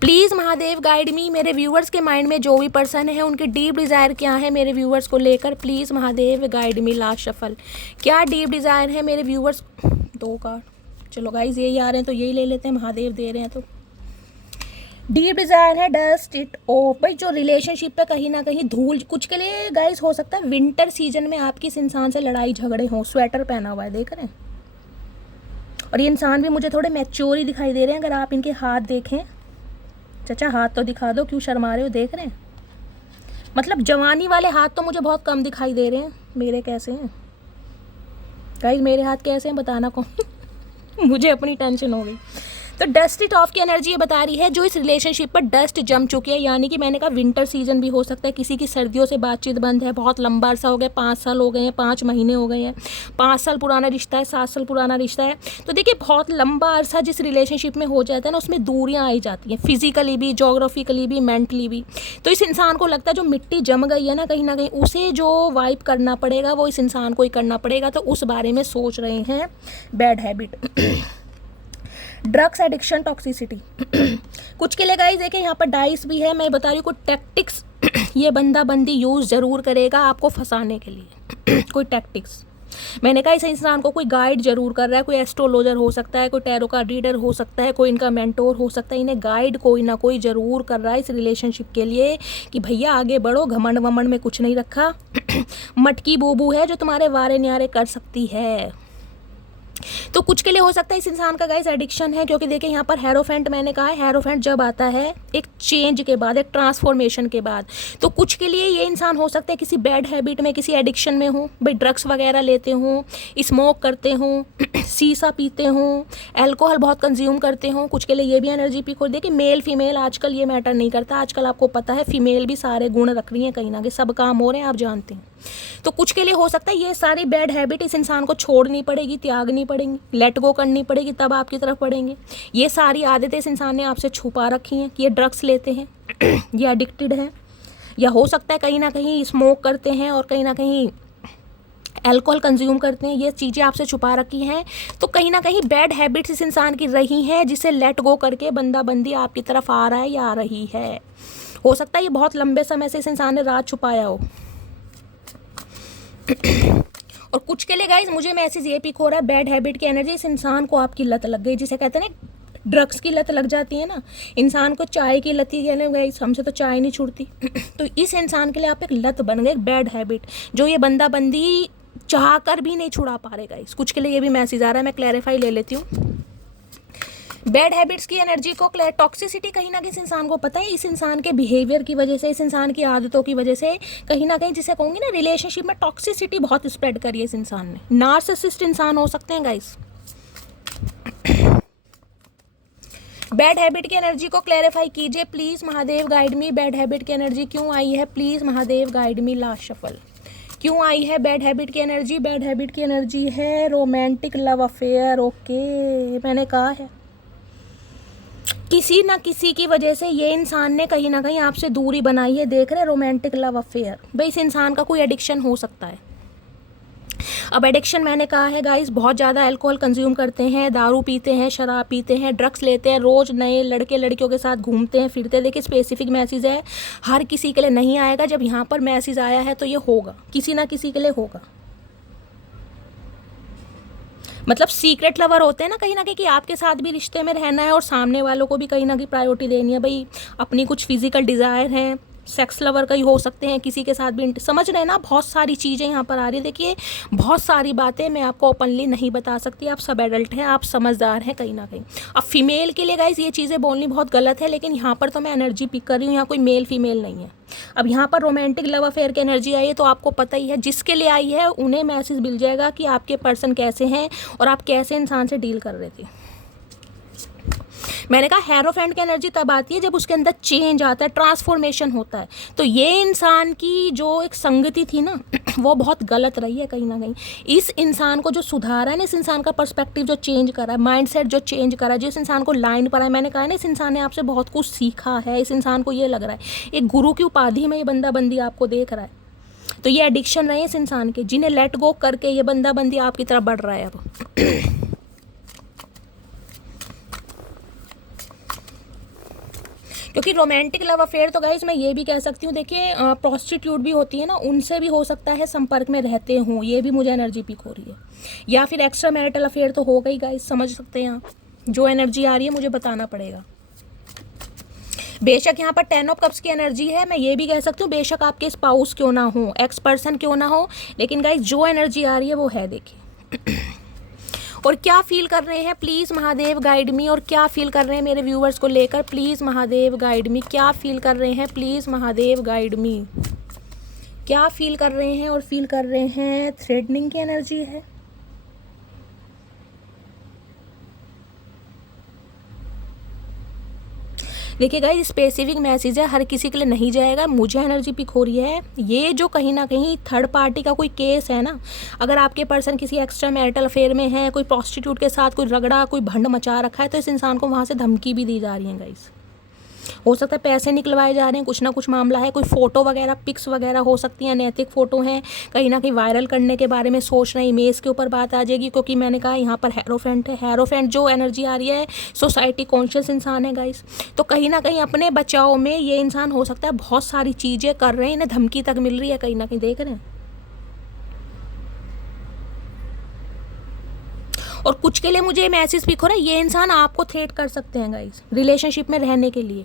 Please Mahadev guide me. मेरे व्यूवर्स के माइंड में जो भी पर्सन है उनकी डीप डिज़ायर क्या है मेरे व्यूवर्स को लेकर, please Mahadev guide me. Last shuffle, क्या डीप डिज़ायर है मेरे व्यूवर्स। 2 कार्ड, चलो गाइज यही आ रहे हैं तो यही ले लेते हैं, महादेव दे रहे हैं तो। डीप डिज़ायर है डस्ट इट ऑफ। भाई जो रिलेशनशिप पे कहीं ना कहीं धूल, कुछ के लिए गाइज हो सकता है विंटर सीजन में आपकी इस इंसान से लड़ाई झगड़े हों। स्वेटर पहना हुआ है, देख रहे हैं। और ये इंसान भी मुझे थोड़े मैच्योर ही दिखाई दे रहे हैं। अगर आप इनके हाथ देखें, चचा हाथ तो दिखा दो, क्यों शर्मा रहे हो, देख रहे हैं। मतलब जवानी वाले हाथ तो मुझे बहुत कम दिखाई दे रहे हैं। मेरे कैसे हैं गाइस, मेरे हाथ कैसे हैं बताना कौन। मुझे अपनी टेंशन हो गई। तो डस्ट इट ऑफ की एनर्जी ये बता रही है जो इस रिलेशनशिप पर डस्ट जम चुकी है, यानी कि मैंने कहा विंटर सीजन भी हो सकता है। किसी की सर्दियों से बातचीत बंद है, बहुत लंबा अरसा हो गया, 5 साल हो गए हैं, 5 महीने हो गए हैं, 5 साल पुराना रिश्ता है, 7 साल पुराना रिश्ता है। तो देखिए बहुत लंबा अरसा जिस रिलेशनशिप में हो जाता है ना, उसमें दूरियाँ आई जाती हैं, फिजिकली भी, जोग्राफिकली भी, मेंटली भी। तो इस इंसान को लगता है जो मिट्टी जम गई है ना कहीं ना कहीं, उसे जो वाइप करना पड़ेगा वो इस इंसान को ही करना पड़ेगा। तो उस बारे में सोच रहे हैं। Bad habit, drugs addiction, toxicity. कुछ के लिए गाइस देखिए यहाँ पर डाइस भी है। मैं बता रही हूँ कोई टैक्टिक्स ये बंदा बंदी यूज़ ज़रूर करेगा आपको फंसाने के लिए। कोई टैक्टिक्स, मैंने कहा इस इंसान को कोई गाइड जरूर कर रहा है। कोई एस्ट्रोलॉजर हो सकता है, कोई टैरो का रीडर हो सकता है, कोई इनका मेंटोर हो सकता है। इन्हें गाइड कोई ना कोई ज़रूर कर रहा है इस रिलेशनशिप के लिए कि भैया आगे बढ़ो, घमंड वमंड में कुछ नहीं रखा। मटकी बूबू है जो तुम्हारे वारे न्यारे कर सकती है। तो कुछ के लिए हो सकता है इस इंसान का गाइस एडिक्शन है, क्योंकि देखिए यहाँ पर हेरोफेंट, मैंने कहा है हेरोफेंट जब आता है एक चेंज के बाद, एक ट्रांसफॉर्मेशन के बाद। तो कुछ के लिए ये इंसान हो सकता है किसी बैड हैबिट में, किसी एडिक्शन में हो। भाई ड्रग्स वगैरह लेते हों, स्मोक करते हों, सीसा पीते हों, अल्कोहल बहुत कंज्यूम करते हों। कुछ के लिए ये भी एनर्जी पीक हो। देखिए मेल फीमेल आजकल ये मैटर नहीं करता। आजकल आपको पता है फीमेल भी सारे गुण रख रही हैं कहीं ना कहीं, सब काम हो रहे हैं, आप जानते हैं। तो कुछ के लिए हो सकता है ये सारी बैड हैबिट इस इंसान को छोड़नी पड़ेगी, त्यागनी पड़ेगी, लेट गो करनी पड़ेगी, तब आपकी तरफ पड़ेंगे। ये सारी आदतें इस इंसान ने आपसे छुपा रखी हैं कि ये ड्रग्स लेते हैं, ये एडिक्टेड है, या हो सकता है कहीं ना कहीं स्मोक करते हैं और कहीं ना कहीं अल्कोहल कंज्यूम करते हैं, ये चीज़ें आपसे छुपा रखी हैं। तो कहीं ना कहीं बैड हैबिट्स इस इंसान की रही हैं जिसे लेट गो करके बंदा बंदी आपकी तरफ आ रहा है या आ रही है। हो सकता है ये बहुत लंबे समय से इस इंसान ने राज छुपाया हो। और कुछ के लिए गाइज मुझे मैसेज ये पिक हो रहा है, बैड हैबिट की एनर्जी इस इंसान को आपकी लत लग गई, जिसे कहते हैं ना ड्रग्स की लत लग जाती है ना, इंसान को चाय की लत ही गई, हमसे तो चाय नहीं छूटती। तो इस इंसान के लिए आप एक लत बन गए, एक बैड हैबिट, जो ये बंदा बंदी चाह कर भी नहीं छुड़ा पा रहे गाइस। कुछ के लिए ये भी मैसेज आ रहा है, मैं क्लैरिफाई ले लेती हूँ। बैड हैबिट्स की एनर्जी को, टॉक्सिसिटी कहीं ना कहीं इंसान को पता है, इस इंसान के बिहेवियर की वजह से, इस इंसान की आदतों की वजह से कहीं ना कहीं, जिसे कहूँगी ना रिलेशनशिप में टॉक्सिसिटी बहुत स्प्रेड करी है इस इंसान ने। नार्सिसिस्ट इंसान हो सकते हैं गाइस। बैड हैबिट की एनर्जी को क्लैरिफाई कीजिए please, Mahadev guide me. Bad habit की एनर्जी क्यों आई है please Mahadev guide me. Last shuffle क्यों आई है बैड हैबिट की एनर्जी? बैड हैबिट की एनर्जी है रोमांटिक लव अफेयर। ओके, मैंने कहा है किसी ना किसी की वजह से ये इंसान ने कहीं ना कहीं आपसे दूरी बनाई है। देख रहे रोमांटिक लव अफेयर, भाई इस इंसान का कोई एडिक्शन हो सकता है। अब एडिक्शन मैंने कहा है गाइस, बहुत ज़्यादा अल्कोहल कंज्यूम करते हैं, दारू पीते हैं, शराब पीते हैं, ड्रग्स लेते हैं, रोज़ नए लड़के लड़कियों के साथ घूमते हैं फिरते हैं। देखिए स्पेसिफिक मैसेज है, हर किसी के लिए नहीं आएगा। जब यहाँ पर मैसेज आया है तो ये होगा, किसी ना किसी के लिए होगा। मतलब सीक्रेट लवर होते हैं ना कहीं कि आपके साथ भी रिश्ते में रहना है और सामने वालों को भी कहीं ना कहीं प्रायोरिटी देनी है। भाई अपनी कुछ फिजिकल डिज़ायर हैं, सेक्स लवर का ही हो सकते हैं, किसी के साथ भी, समझ रहे हैं ना। बहुत सारी चीज़ें यहाँ पर आ रही है। देखिए बहुत सारी बातें मैं आपको ओपनली नहीं बता सकती, आप सब एडल्ट हैं, आप समझदार हैं कहीं ना कहीं। अब फीमेल के लिए गाइस ये चीज़ें बोलनी बहुत गलत है, लेकिन यहाँ पर तो मैं एनर्जी पिक कर रही हूँ, यहाँ कोई मेल फीमेल नहीं है। अब यहाँ पर रोमांटिक लव अफेयर की एनर्जी आई है तो आपको पता ही है, जिसके लिए आई है उन्हें मैसेज मिल जाएगा कि आपके पर्सन कैसे हैं और आप कैसे इंसान से डील कर रहे थे। मैंने कहा हेरोफेंट की एनर्जी तब आती है जब उसके अंदर चेंज आता है, ट्रांसफॉर्मेशन होता है। तो ये इंसान की जो एक संगति थी ना वो बहुत गलत रही है कहीं ना कहीं। इस इंसान को जो सुधारा है ना, इस इंसान का पर्सपेक्टिव जो चेंज करा है, माइंडसेट जो चेंज करा है, जिस इंसान को लाइन पर है, मैंने कहा है ना इस इंसान ने आपसे बहुत कुछ सीखा है। इस इंसान को ये लग रहा है एक गुरु की उपाधि में ये बंदा बंदी आपको देख रहा है। तो ये एडिक्शन रहे इस इंसान के, जिन्हें लेट गो करके ये बंदा बंदी आपकी तरफ बढ़ रहा है अब। क्योंकि रोमांटिक लव अफेयर तो गाइज मैं ये भी कह सकती हूँ, देखिए प्रोस्टिट्यूट भी होती है ना, उनसे भी हो सकता है संपर्क में रहते हों, ये भी मुझे एनर्जी पिक हो रही है। या फिर एक्स्ट्रा मैरिटल अफेयर तो हो गई गाइज, समझ सकते हैं आप। जो एनर्जी आ रही है मुझे बताना पड़ेगा। बेशक यहाँ पर 10 ऑफ कप्स की एनर्जी है, मैं ये भी कह सकती हूँ बेशक आपके स्पाउस क्यों ना हो, एक्स पर्सन क्यों ना हो, लेकिन गाइज जो एनर्जी आ रही है वो है। देखिए और क्या फील कर रहे हैं प्लीज़ महादेव गाइड मी, और क्या फील कर रहे हैं मेरे व्यूवर्स को लेकर प्लीज़ महादेव गाइड मी। क्या फील कर रहे हैं प्लीज़ महादेव गाइड मी, क्या फील कर रहे हैं और फील कर रहे हैं। थ्रेडनिंग की एनर्जी है, देखिए गाइस स्पेसिफिक मैसेज है, हर किसी के लिए नहीं जाएगा। मुझे एनर्जी पिक हो रही है ये जो कहीं ना कहीं थर्ड पार्टी का कोई केस है ना, अगर आपके पर्सन किसी एक्स्ट्रा मैरिटल अफेयर में है, कोई प्रोस्टिट्यूट के साथ कोई रगड़ा कोई भंड मचा रखा है, तो इस इंसान को वहाँ से धमकी भी दी जा रही है गाइस। हो सकता है पैसे निकलवाए जा रहे हैं, कुछ ना कुछ मामला है, कोई फ़ोटो वगैरह पिक्स वगैरह हो सकती हैं, नैतिक फ़ोटो हैं, कहीं ना कहीं वायरल करने के बारे में सोच रहे हैं, इमेज के ऊपर बात आ जाएगी। क्योंकि मैंने कहा यहाँ पर हेरोफेंट है, हेरोफेंट जो एनर्जी आ रही है सोसाइटी कॉन्शियस इंसान है गाइस। तो कहीं ना कहीं अपने बचाव में ये इंसान हो सकता है बहुत सारी चीज़ें कर रहे हैं, इन्हें धमकी तक मिल रही है कहीं ना कहीं, देख रहे हैं। और कुछ के लिए मुझे मैसेज पिक हो रहा है ये इंसान आपको थ्रेट कर सकते हैं गाइस रिलेशनशिप में रहने के लिए।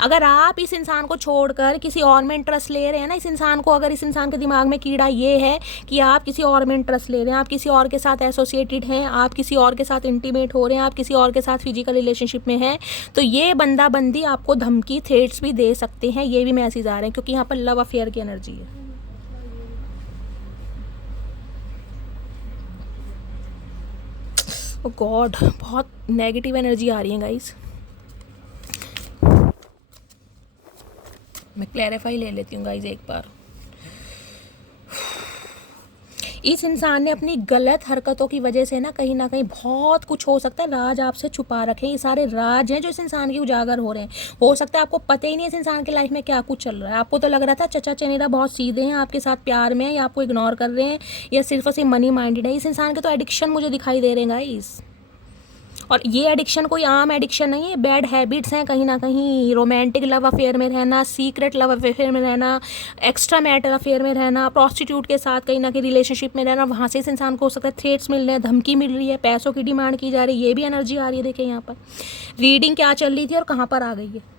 अगर आप इस इंसान को छोड़कर किसी और में इंटरेस्ट ले रहे हैं ना, इस इंसान को, अगर इस इंसान के दिमाग में कीड़ा ये है कि आप किसी और में इंटरेस्ट ले रहे हैं, आप किसी और के साथ एसोसिएटेड हैं, आप किसी और के साथ इंटीमेट हो रहे हैं, आप किसी और के साथ फिजिकल रिलेशनशिप में हैं, तो ये बंदा बंदी आपको धमकी थ्रेट्स भी दे सकते हैं। ये भी मैसेज आ रहे हैं क्योंकि यहाँ पर लव अफेयर की एनर्जी है। ओ गॉड, बहुत नेगेटिव एनर्जी आ रही है गाइस। मैं क्लैरिफाई ले लेती हूँ गाइज एक बार। इस इंसान ने अपनी गलत हरकतों की वजह से ना कहीं बहुत कुछ हो सकता है राज आपसे छुपा रखे हैं। ये सारे राज हैं जो इस इंसान के उजागर हो रहे हैं। हो सकता है आपको पता ही नहीं है इस इंसान की लाइफ में क्या कुछ चल रहा है। आपको तो लग रहा था चचा चनेरा बहुत सीधे हैं, आपके साथ प्यार में है, या आपको इग्नोर कर रहे हैं, या सिर्फ और सिर्फ मनी माइंडेड है। इस इंसान के तो एडिक्शन मुझे दिखाई दे रहे हैं गाइस। और ये एडिक्शन कोई आम एडिक्शन नहीं है, बैड हैबिट्स हैं कहीं ना कहीं। रोमांटिक लव अफेयर में रहना, सीक्रेट लव अफेयर में रहना, एक्स्ट्रा मैरिटल अफेयर में रहना, प्रॉस्टिट्यूट के साथ कहीं ना कहीं रिलेशनशिप में रहना, वहाँ से इस इंसान को हो सकता है थ्रेट्स मिल रहे हैं, धमकी मिल रही है, पैसों की डिमांड की जा रही है। ये भी एनर्जी आ रही है। देखिए यहाँ पर रीडिंग क्या चल रही थी और कहाँ पर आ गई है।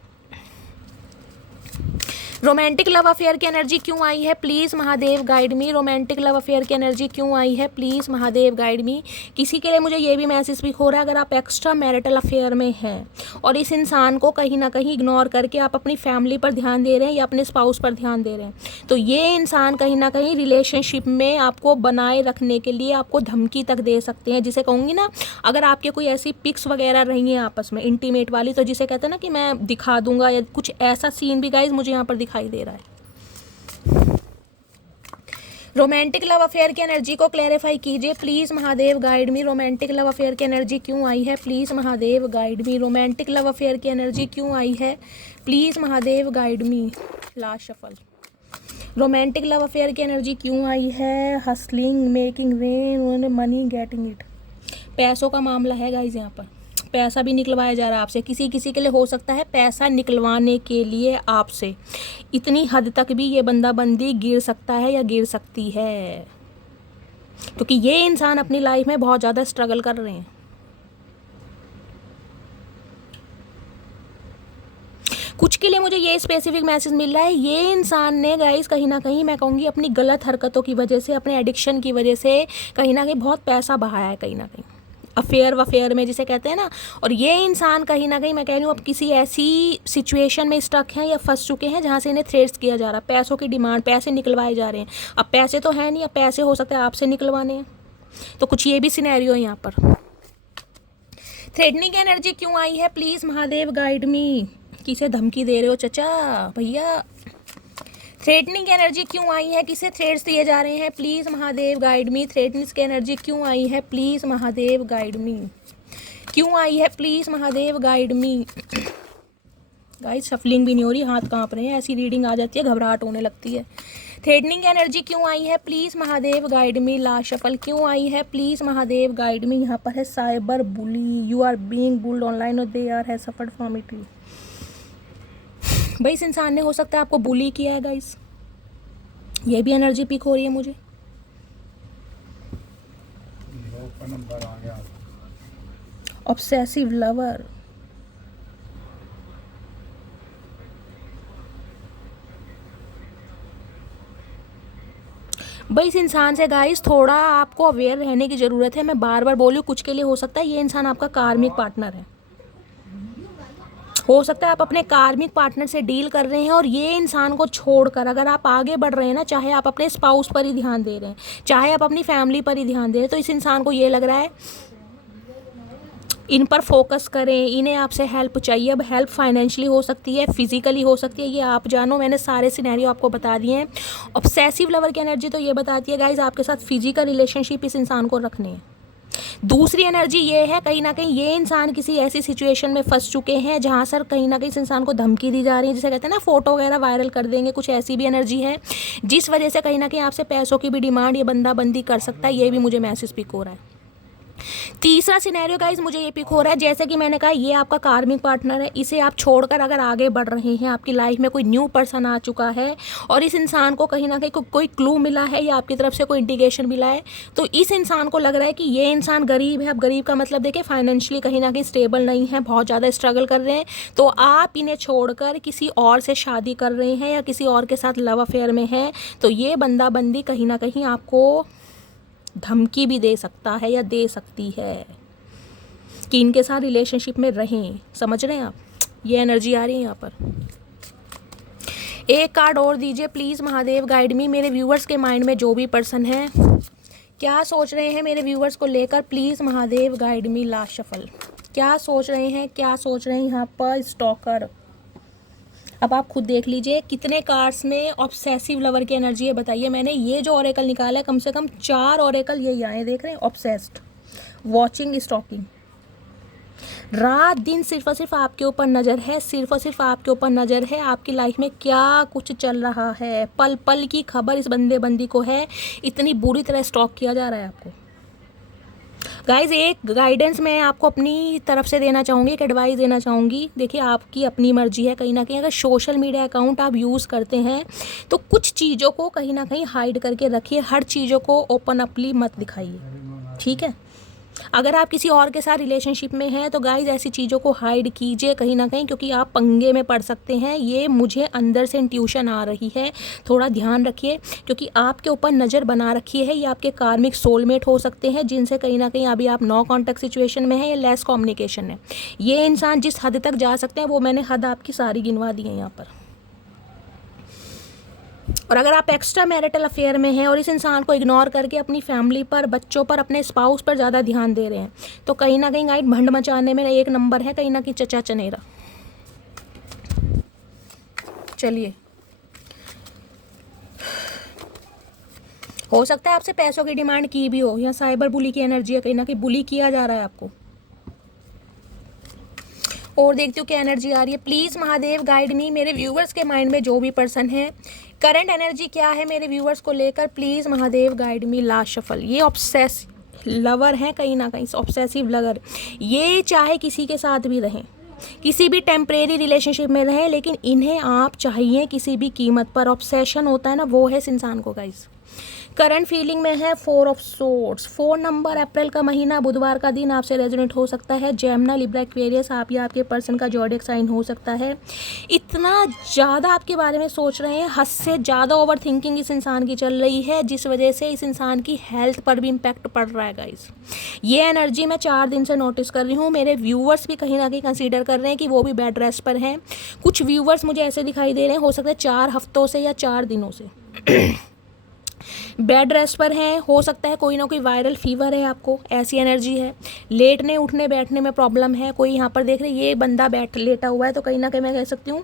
रोमांटिक लव अफेयर की एनर्जी क्यों आई है, please Mahadev guide me. Romantic love affair की एनर्जी क्यों आई है, प्लीज़ महादेव गाइड मी। किसी के लिए मुझे ये भी मैसेज भी हो रहा है, अगर आप एक्स्ट्रा मैरिटल अफेयर में हैं और इस इंसान को कहीं ना कहीं इग्नोर करके आप अपनी फैमिली पर ध्यान दे रहे हैं या अपने स्पाउस पर ध्यान दे रहे हैं, तो ये इंसान कहीं ना कहीं रिलेशनशिप में आपको बनाए रखने के लिए आपको धमकी तक दे सकते हैं। जिसे कहूँगी ना, अगर आपके कोई ऐसी पिक्स वगैरह रही हैं आपस में इंटीमेट वाली, तो जिसे कहते हैं ना कि मैं दिखा दूंगा, या कुछ ऐसा सीन भी गाइज मुझे यहाँ पर दिखाई दे रहा है। रोमांटिक लव अफेयर की एनर्जी को क्लैरिफाई कीजिए please Mahadev guide me. Romantic love affair की एनर्जी क्यों आई है, please Mahadev guide me. Romantic love affair की एनर्जी क्यों आई है, please Mahadev guide me. Last shuffle. Romantic love affair की एनर्जी क्यों आई है, hustling, making rain, money, getting it. पैसों का मामला है गाइज, यहाँ पर पैसा भी निकलवाया जा रहा है आपसे। किसी किसी के लिए हो सकता है पैसा निकलवाने के लिए आपसे इतनी हद तक भी ये बंदा बंदी गिर सकता है या गिर सकती है, क्योंकि ये इंसान अपनी लाइफ में बहुत ज़्यादा स्ट्रगल कर रहे हैं। कुछ के लिए मुझे ये स्पेसिफिक मैसेज मिल रहा है, ये इंसान ने गाइस कहीं ना कहीं मैं कहूँगी अपनी गलत हरकतों की वजह से, अपने एडिक्शन की वजह से कहीं ना कहीं बहुत पैसा बहाया है कहीं ना कहीं अफेयर में जिसे कहते हैं ना। और ये इंसान कहीं ना कहीं मैं कह रही हूँ अब किसी ऐसी सिचुएशन में स्टक हैं या फंस चुके हैं जहाँ से इन्हें थ्रेट्स किया जा रहा है, पैसों की डिमांड, पैसे निकलवाए जा रहे हैं। अब पैसे तो है नहीं, अब पैसे हो सकता है आपसे निकलवाने हैं, तो कुछ ये भी सिनेरियो है यहाँ पर। थ्रेटनिंग एनर्जी क्यों आई है, प्लीज़ महादेव गाइड मी। किसे धमकी दे रहे हो चचा भैया। थ्रेटनिंग एनर्जी क्यों आई है, किसे थ्रेट्स दिए जा रहे हैं, please Mahadev guide me. Threatening की एनर्जी क्यों आई है, प्लीज़ महादेव गाइड मी। क्यों आई है, please Mahadev guide me. Guys shuffling भी नहीं हो रही, हाथ कांप रहे हैं, ऐसी रीडिंग आ जाती है घबराहट होने लगती है। थ्रेटनिंग एनर्जी क्यों आई है, please Mahadev guide me. Last shuffle क्यों आई है, प्लीज़ महादेव गाइड मी। यहाँ पर है cyber bully, you are being bullied online और they are has suffered from it. भाई इस इंसान ने हो सकता है आपको बुली किया है गाइस, ये भी एनर्जी पिक हो रही है मुझे। ऑब्सेसिव लवर, भाई इस इंसान से गाइस थोड़ा आपको अवेयर रहने की ज़रूरत है। मैं बार बार बोलूँ, कुछ के लिए हो सकता है ये इंसान आपका कार्मिक पार्टनर है। हो सकता है आप अपने कार्मिक पार्टनर से डील कर रहे हैं और ये इंसान को छोड़कर अगर आप आगे बढ़ रहे हैं ना, चाहे आप अपने स्पाउस पर ही ध्यान दे रहे हैं, चाहे आप अपनी फैमिली पर ही ध्यान दे रहे हैं, तो इस इंसान को ये लग रहा है इन पर फोकस करें, इन्हें आपसे हेल्प चाहिए। अब हेल्प फाइनेंशियली हो सकती है, फिजिकली हो सकती है, ये आप जानो। मैंने सारे सिनेरियो आपको बता दिए हैं। ऑब्सेसिव लवर की एनर्जी तो ये बताती है गाइज आपके साथ फिजिकल रिलेशनशिप इस इंसान को रखने हैं। दूसरी एनर्जी ये है कहीं ना कहीं ये इंसान किसी ऐसी सिचुएशन में फंस चुके हैं जहाँ सर कहीं ना कहीं इस इंसान को धमकी दी जा रही है, जिसे कहते हैं ना फोटो वगैरह वायरल कर देंगे, कुछ ऐसी भी एनर्जी है जिस वजह से कहीं ना कहीं आपसे पैसों की भी डिमांड ये बंदा बंदी कर सकता है। ये भी मुझे मैसेज पिक हो रहा है। तीसरा सिनेरियो गाइज मुझे ये पिक हो रहा है, जैसे कि मैंने कहा ये आपका कार्मिक पार्टनर है, इसे आप छोड़कर अगर आगे बढ़ रहे हैं, आपकी लाइफ में कोई न्यू पर्सन आ चुका है और इस इंसान को कहीं ना कहीं कोई क्लू मिला है या आपकी तरफ से कोई इंडिकेशन मिला है, तो इस इंसान को लग रहा है कि ये इंसान गरीब है। अब गरीब का मतलब देखिए फाइनेंशियली कहीं ना कहीं स्टेबल नहीं है, बहुत ज़्यादा स्ट्रगल कर रहे हैं, तो आप इन्हें छोड़कर किसी और से शादी कर रहे हैं या किसी और के साथ लव अफेयर में हैं, तो ये बंदा बंदी कहीं ना कहीं आपको धमकी भी दे सकता है या दे सकती है कि इनके साथ रिलेशनशिप में रहें। समझ रहे हैं आप, ये एनर्जी आ रही है यहाँ पर। एक कार्ड और दीजिए प्लीज़ महादेव गाइड मी। मेरे व्यूअर्स के माइंड में जो भी पर्सन है क्या सोच रहे हैं मेरे व्यूअर्स को लेकर, please Mahadev guide me. Last shuffle क्या सोच रहे हैं, क्या सोच रहे हैं यहाँ पर स्टॉकर। अब आप खुद देख लीजिए कितने कार्ड्स में ऑब्सेसिव लवर की एनर्जी है, बताइए। मैंने ये जो ऑरेकल निकाला है कम से कम 4 ऑरेकल यही आए, देख रहे हैं, ऑब्सेस्ड, वॉचिंग, स्टॉकिंग, रात दिन सिर्फ और सिर्फ आपके ऊपर नज़र है, सिर्फ और सिर्फ आपके ऊपर नज़र है, आपकी लाइफ में क्या कुछ चल रहा है, पल पल की खबर इस बंदी को है, इतनी बुरी तरह स्टॉक किया जा रहा है आपको। गाइज एक गाइडेंस मैं आपको अपनी तरफ से देना चाहूँगी, एक एडवाइस देना चाहूँगी। देखिए आपकी अपनी मर्जी है, कहीं ना कहीं अगर सोशल मीडिया अकाउंट आप यूज़ करते हैं तो कुछ चीज़ों को कहीं ना कहीं हाइड करके रखिए, हर चीज़ों को ओपन अपली मत दिखाइए, ठीक है। अगर आप किसी और के साथ रिलेशनशिप में हैं तो गाइज ऐसी चीज़ों को हाइड कीजिए कहीं ना कहीं, क्योंकि आप पंगे में पड़ सकते हैं। ये मुझे अंदर से इंट्यूशन आ रही है, थोड़ा ध्यान रखिए, क्योंकि आपके ऊपर नज़र बना रखी है। ये आपके कार्मिक सोलमेट हो सकते हैं, जिनसे कहीं ना कहीं अभी आप नो कॉन्टैक्ट सिचुएशन में है या लेस कम्युनिकेशन है। ये इंसान जिस हद तक जा सकते हैं वो मैंने हद आपकी सारी गिनवा दी है यहाँ पर। और अगर आप एक्स्ट्रा मैरिटल अफेयर में हैं और इस इंसान को इग्नोर करके अपनी फैमिली पर, बच्चों पर, अपने स्पाउस पर ज़्यादा ध्यान दे रहे हैं तो कहीं ना कहीं गाइड भंड मचाने में एक नंबर है, कहीं ना कहीं चचा चनेरा। चलिए, हो सकता है आपसे पैसों की डिमांड की भी हो, या साइबर बुली की एनर्जी है, कहीं ना कहीं बुली किया जा रहा है आपको। और देखती हूँ क्या एनर्जी आ रही है। प्लीज़ महादेव गाइड मी, मेरे व्यूवर्स के माइंड में जो भी पर्सन है, करंट एनर्जी क्या है मेरे व्यूवर्स को लेकर, please Mahadev guide me. Last shuffle, ये ऑब्सेस लवर है, कहीं ना कहीं ऑब्सेसिव लवर, ये चाहे किसी के साथ भी रहें, किसी भी टेम्परेरी रिलेशनशिप में रहें, लेकिन इन्हें आप चाहिए किसी भी कीमत पर। ऑब्सेशन होता है ना, वो है इस इंसान को गाइस। करंट फीलिंग में है 4 ऑफ सोर्ड्स, 4 नंबर, अप्रैल का महीना, बुधवार का दिन आपसे रेजोनेट हो सकता है। जेमिनी, लिब्रा, एक्वेरियस, आप या आपके पर्सन का ज़ोडिएक साइन हो सकता है। इतना ज़्यादा आपके बारे में सोच रहे हैं, हद से ज़्यादा ओवर थिंकिंग इस इंसान की चल रही है, जिस वजह से इस इंसान की हेल्थ पर भी इम्पैक्ट पड़ रहा है गाइस। ये एनर्जी मैं 4 दिन से नोटिस कर रही हूँ। मेरे व्यूवर्स भी कहीं ना कहीं कंसीडर कर रहे हैं कि वो भी बेड रेस्ट पर हैं। कुछ व्यूवर्स मुझे ऐसे दिखाई दे रहे हैं, हो सकता है 4 हफ्तों से या 4 दिनों से बेड रेस्ट पर है। हो सकता है कोई ना कोई वायरल फीवर है आपको, ऐसी एनर्जी है। लेटने उठने बैठने में प्रॉब्लम है। कोई यहाँ पर देख रहे ये बंदा लेटा हुआ है, तो कहीं ना कहीं मैं कह सकती हूँ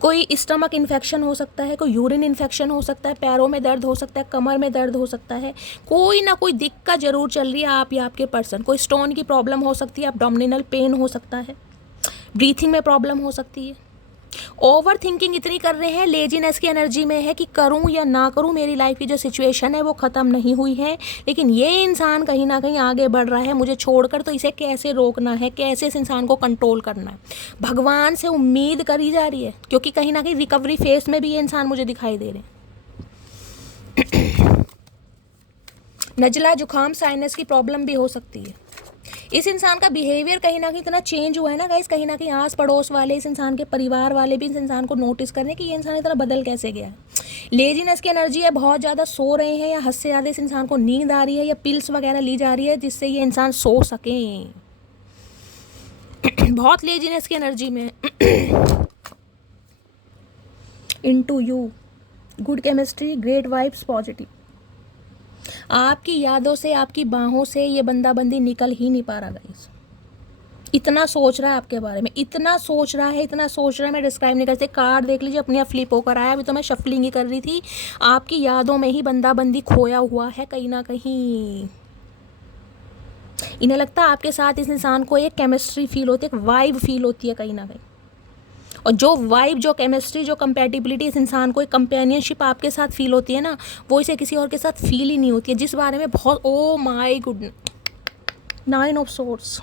कोई स्टमक इन्फेक्शन हो सकता है, कोई यूरिन इन्फेक्शन हो सकता है, पैरों में दर्द हो सकता है, कमर में दर्द हो सकता है, कोई ना कोई दिक्कत जरूर चल रही है आप या आपके पर्सन। कोई स्टोन की प्रॉब्लम हो सकती है, एब्डोमिनल पेन हो सकता है, ब्रीथिंग में प्रॉब्लम हो सकती है। ओवर थिंकिंग इतनी कर रहे हैं, लेजीनेस की एनर्जी में है कि करूं या ना करूं, मेरी लाइफ की जो सिचुएशन है वो ख़त्म नहीं हुई है, लेकिन ये इंसान कहीं ना कहीं आगे बढ़ रहा है मुझे छोड़कर। तो इसे कैसे रोकना है, कैसे इस इंसान को कंट्रोल करना है, भगवान से उम्मीद करी जा रही है, क्योंकि कहीं ना कहीं रिकवरी फेस में भी ये इंसान मुझे दिखाई दे रहे हैं। नजला, जुकाम, साइनस की प्रॉब्लम भी हो सकती है। इस इंसान का बिहेवियर कहीं ना कहीं इतना चेंज हुआ है ना गाइस, कहीं ना कहीं आस पड़ोस वाले, इस इंसान के परिवार वाले भी इस इंसान को नोटिस कर रहे हैं कि ये इंसान इतना बदल कैसे गया है। लेजीनेस की एनर्जी है, बहुत ज़्यादा सो रहे हैं, या हद से ज़्यादा इस इंसान को नींद आ रही है, या पिल्स वगैरह ली जा रही है जिससे ये इंसान सो सके। बहुत लेजीनेस की एनर्जी में into you, good chemistry, great vibes, positive. आपकी यादों से, आपकी बाहों से ये बंदी निकल ही नहीं पा रहा गाइस। इतना सोच रहा है आपके बारे में, इतना सोच रहा है, इतना सोच रहा है, मैं डिस्क्राइब नहीं कर सकती। कार्ड देख लीजिए, अपने आप फ्लिप होकर आया। अभी तो मैं शफलिंग ही कर रही थी। आपकी यादों में ही बंदी खोया हुआ है कहीं ना कहीं। इन्हें लगता है आपके साथ इस इंसान को एक केमिस्ट्री फील होती है, एक वाइब फील होती है कहीं ना कहीं। और जो वाइब, जो केमिस्ट्री, जो कंपैटिबिलिटी इस इंसान को, एक कंपेनियनशिप आपके साथ फील होती है ना, वो इसे किसी और के साथ फील ही नहीं होती है, जिस बारे में बहुत, oh my goodness, 9 of swords,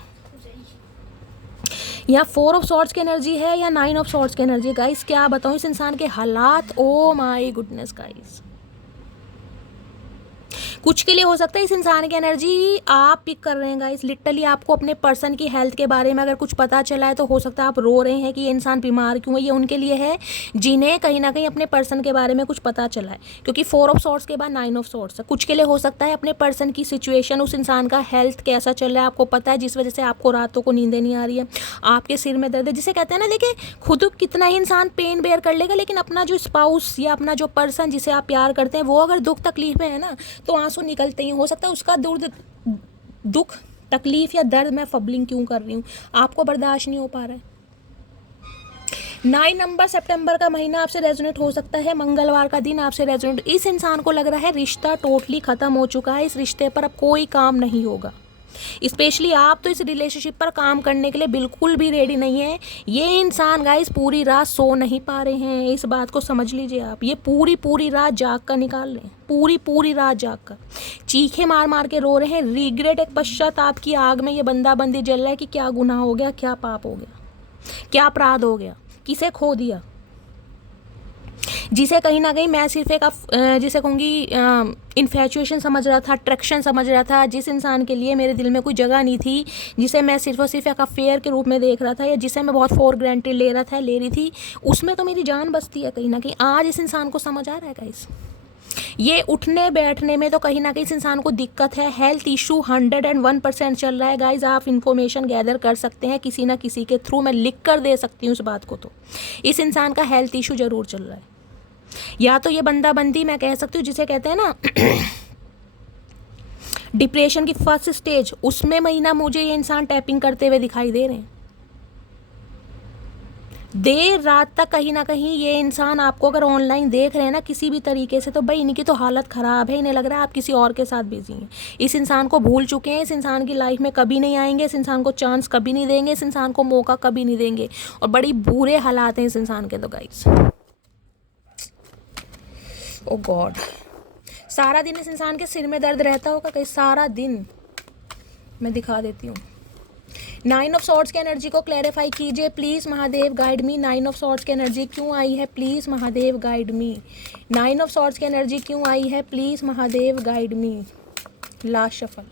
या 4 ऑफ सॉर्ड्स की एनर्जी है, या 9 ऑफ सॉर्ड्स की एनर्जी। गाइस क्या बताऊँ इस इंसान के हालात, ओ माय गुडनेस गाइस। कुछ के लिए हो सकता है इस इंसान की एनर्जी आप पिक कर रहे हैं गाइस। लिटरली आपको अपने पर्सन की हेल्थ के बारे में अगर कुछ पता चला है तो हो सकता है आप रो रहे हैं कि ये इंसान बीमार क्यों है। ये उनके लिए है जिन्हें कहीं ना कहीं अपने पर्सन के बारे में कुछ पता चला है, क्योंकि 4 ऑफ सॉर्ड्स के बाद 9 ऑफ सॉर्ड्स है। कुछ के लिए हो सकता है अपने पर्सन की सिचुएशन, उस इंसान का हेल्थ कैसा चल रहा है आपको पता है, जिस वजह से आपको रातों को नींदें नहीं आ रही है, आपके सिर में दर्द है, जिसे कहते हैं ना, देखिए खुद कितना ही इंसान पेन बेयर कर लेगा, लेकिन अपना जो स्पाउस या अपना जो पर्सन जिसे आप प्यार करते हैं वो अगर दुख तकलीफ में है ना, तो आंसू निकलते ही। हो सकता है उसका दुख तकलीफ या दर्द, मैं फबलिंग क्यों कर रही हूँ, आपको बर्दाश्त नहीं हो पा रहा है। 9 नंबर सितंबर का महीना आपसे रेजोनेट हो सकता है, मंगलवार का दिन आपसे रेजोनेट। इस इंसान को लग रहा है रिश्ता टोटली खत्म हो चुका है, इस रिश्ते पर अब कोई काम नहीं होगा। स्पेशली आप तो इस रिलेशनशिप पर काम करने के लिए बिल्कुल भी रेडी नहीं है। ये इंसान गाइस पूरी रात सो नहीं पा रहे हैं, इस बात को समझ लीजिए आप। ये पूरी पूरी रात जाग कर निकाल रहे हैं, पूरी पूरी रात जाग कर चीखे मार मार के रो रहे हैं। रिग्रेट, एक पश्चाताप की आग में ये बंदा बंदी जल रहा है कि क्या गुनाह हो गया, क्या पाप हो गया, क्या अपराध हो गया, किसे खो दिया, जिसे कहीं ना कहीं मैं सिर्फ एक जिसे कहूँगी इन्फैचुएशन समझ रहा था, अट्रैक्शन समझ रहा था, जिस इंसान के लिए मेरे दिल में कोई जगह नहीं थी, जिसे मैं सिर्फ और सिर्फ एक अफेयर के रूप में देख रहा था, या जिसे मैं बहुत फॉर ग्रांटेड ले रहा था, ले रही थी, उसमें तो मेरी जान बसती है कहीं ना कहीं। आज इस इंसान को समझ आ रहा है गाइस, ये उठने बैठने में तो कहीं ना कहीं इस इंसान को दिक्कत है। हेल्थ इशू 101% चल रहा है गाइज। आप इन्फॉर्मेशन गैदर कर सकते हैं किसी ना किसी के थ्रू, मैं लिख कर दे सकती हूँ इस बात को। तो इस इंसान का हेल्थ इशू ज़रूर चल रहा है, या तो ये बंदा बंदी मैं कह सकती हूँ जिसे कहते हैं ना डिप्रेशन की फर्स्ट स्टेज, उसमें महीना मुझे ये इंसान टैपिंग करते हुए दिखाई दे रहे हैं। देर रात तक कहीं ना कहीं ये इंसान आपको अगर ऑनलाइन देख रहे हैं ना किसी भी तरीके से, तो भाई इनकी तो हालत ख़राब है। इन्हें लग रहा है आप किसी और के साथ बिजी हैं, इस इंसान को भूल चुके हैं, इस इंसान की लाइफ में कभी नहीं आएंगे, इस इंसान को चांस कभी नहीं देंगे, इस इंसान को मौका कभी नहीं देंगे। और बड़ी बुरे हालात हैं इस इंसान के तो गाइस। ओ गॉड, सारा दिन इस इंसान के सिर में दर्द रहता होगा कहीं, सारा दिन। मैं दिखा देती हूँ। 9 ऑफ सॉर्ड्स की एनर्जी को क्लैरिफाई कीजिए please Mahadev, guide me. 9 of swords की एनर्जी क्यों आई है please Mahadev, guide me. 9 of swords की एनर्जी क्यों आई है please Mahadev, guide me. Last shuffle.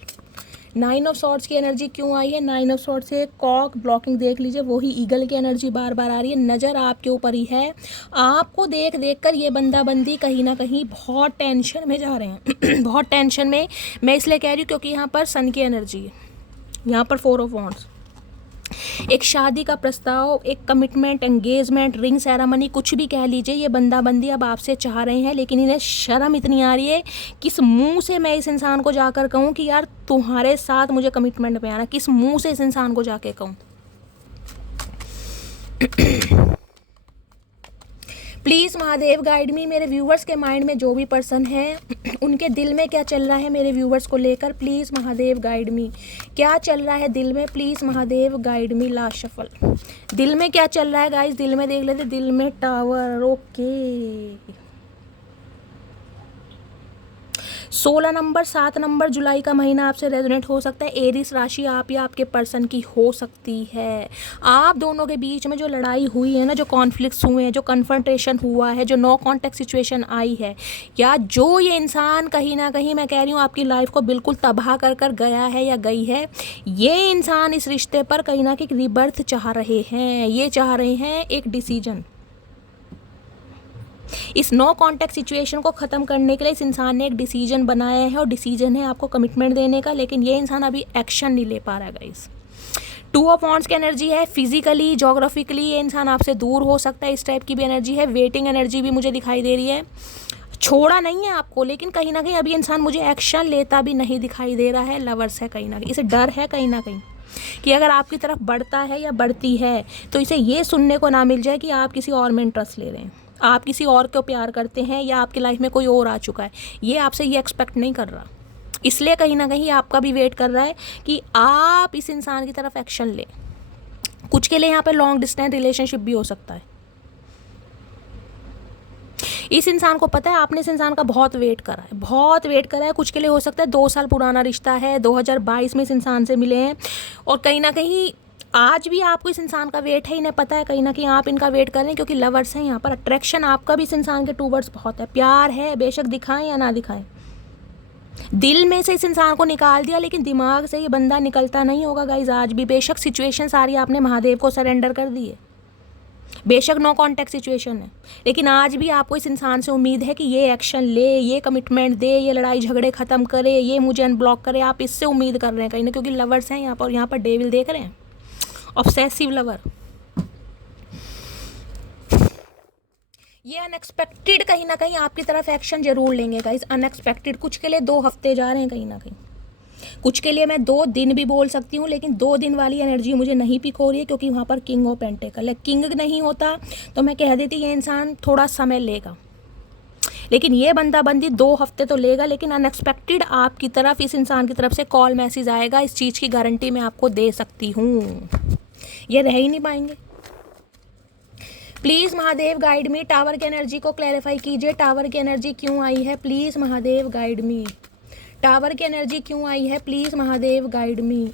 9 of swords की एनर्जी क्यों आई है। 9 ऑफ सॉर्ड्स से कॉक ब्लॉकिंग देख लीजिए, वही ईगल की एनर्जी बार बार आ रही है। नज़र आपके ऊपर ही है, आपको देख देख कर ये बंदा बंदी कहीं ना कहीं बहुत टेंशन में जा रहे हैं बहुत टेंशन में। मैं इसलिए कह रही हूँ क्योंकि यहाँ पर सन की एनर्जी है, यहाँ पर 4 ऑफ वॉन्ड्स। एक शादी का प्रस्ताव, एक कमिटमेंट, एंगेजमेंट, रिंग सेरेमनी, कुछ भी कह लीजिए। ये बंदा बंदी अब आपसे चाह रहे हैं, लेकिन इन्हें शर्म इतनी आ रही है किस मुंह से मैं इस इंसान को जाकर कहूँ कि यार तुम्हारे साथ मुझे कमिटमेंट में आना, किस मुंह से इस इंसान को जाके कहूँ। Please Mahadev guide me. मेरे व्यूवर्स के माइंड में जो भी पर्सन है उनके दिल में क्या चल रहा है मेरे व्यूवर्स को लेकर, प्लीज़ महादेव गाइड मी। क्या चल रहा है दिल में, please Mahadev guide me. Last shuffle. दिल में क्या चल रहा है गाइस, दिल में देख लेते। दिल में टावर, ओके। 16 नंबर 7 नंबर जुलाई का महीना आपसे रेजोनेट हो सकता है। एरिस राशि आप या आपके पर्सन की हो सकती है। आप दोनों के बीच में जो लड़ाई हुई है ना, जो कॉन्फ्लिक्ट्स हुए हैं, जो कन्फ्रंटेशन हुआ है, जो नो कॉन्टेक्ट सिचुएशन आई है, या जो ये इंसान कहीं ना कहीं मैं कह रही हूँ आपकी लाइफ को बिल्कुल तबाह कर कर गया है या गई है, ये इंसान इस रिश्ते पर कहीं ना कहीं रिबर्थ चाह रहे हैं। ये चाह रहे हैं एक डिसीजन। इस नो कॉन्टैक्ट सिचुएशन को ख़त्म करने के लिए इस इंसान ने एक डिसीजन बनाया है, और डिसीजन है आपको कमिटमेंट देने का, लेकिन ये इंसान अभी एक्शन नहीं ले पा रहा है गाइस। 2 ऑफ वॉन्ड्स की एनर्जी है। फिजिकली, जोग्राफिकली ये इंसान आपसे दूर हो सकता है, इस टाइप की भी एनर्जी है। वेटिंग एनर्जी भी मुझे दिखाई दे रही है। छोड़ा नहीं है आपको, लेकिन कहीं ना कहीं अभी इंसान मुझे एक्शन लेता भी नहीं दिखाई दे रहा है। लवर्स है कहीं ना कहीं, इसे डर है कहीं ना कहीं कि अगर आपकी तरफ बढ़ता है या बढ़ती है तो इसे ये सुनने को ना मिल जाए कि आप किसी और में इंटरेस्ट ले रहे हैं, आप किसी और को प्यार करते हैं, या आपकी लाइफ में कोई और आ चुका है। ये आपसे ये एक्सपेक्ट नहीं कर रहा, इसलिए कहीं ना कहीं आपका भी वेट कर रहा है कि आप इस इंसान की तरफ एक्शन लें। कुछ के लिए यहाँ पे लॉन्ग डिस्टेंस रिलेशनशिप भी हो सकता है। इस इंसान को पता है आपने इस इंसान का बहुत वेट करा है, बहुत वेट करा है। कुछ के लिए हो सकता है 2 साल पुराना रिश्ता है, 2022 में इस इंसान से मिले हैं, और कहीं ना कहीं आज भी आपको इस इंसान का वेट है। इन्हें पता है कहीं ना कहीं आप इनका वेट कर रहे हैं, क्योंकि लवर्स हैं यहाँ पर। अट्रैक्शन आपका भी इस इंसान के टूवर्ड्स बहुत है, प्यार है, बेशक दिखाएं या ना दिखाएं। दिल में से इस इंसान को निकाल दिया, लेकिन दिमाग से ये बंदा निकलता नहीं होगा गाइज आज भी। बेशक सिचुएशन सारी आपने महादेव को सरेंडर कर दी है, बेशक नो कॉन्टैक्ट सिचुएशन है, लेकिन आज भी आपको इस इंसान से उम्मीद है कि ये एक्शन ले, ये कमिटमेंट दे, ये लड़ाई झगड़े ख़त्म करे, ये मुझे अनब्लॉक करे। आप इससे उम्मीद कर रहे हैं कहीं ना, क्योंकि लवर्स हैं यहाँ पर। यहाँ पर डेविल देख रहे हैं, ऑब्सेसिव लवर। ये अनएक्सपेक्टेड कहीं ना कहीं आपकी तरफ एक्शन जरूर लेंगे गाइस। अनएक्सपेक्टेड कुछ के लिए 2 हफ्ते जा रहे हैं कहीं ना कहीं। कुछ के लिए मैं 2 दिन भी बोल सकती हूँ, लेकिन 2 दिन वाली एनर्जी मुझे नहीं पिक हो रही है, क्योंकि वहाँ पर किंग ऑफ पेंटिकल है। किंग नहीं होता तो मैं कह देती ये इंसान थोड़ा समय लेगा, लेकिन ये बंदा बंदी 2 हफ्ते तो लेगा, लेकिन अनएक्सपेक्टेड आपकी तरफ, इस इंसान की तरफ से कॉल मैसेज आएगा। इस चीज़ की गारंटी मैं आपको दे सकती हूँ, ये रह ही नहीं पाएंगे। Please Mahadev guide me, tower की एनर्जी को क्लैरिफाई कीजिए। टावर की एनर्जी क्यों आई है? Please Mahadev guide me. Tower की एनर्जी क्यों आई है? Please Mahadev guide me.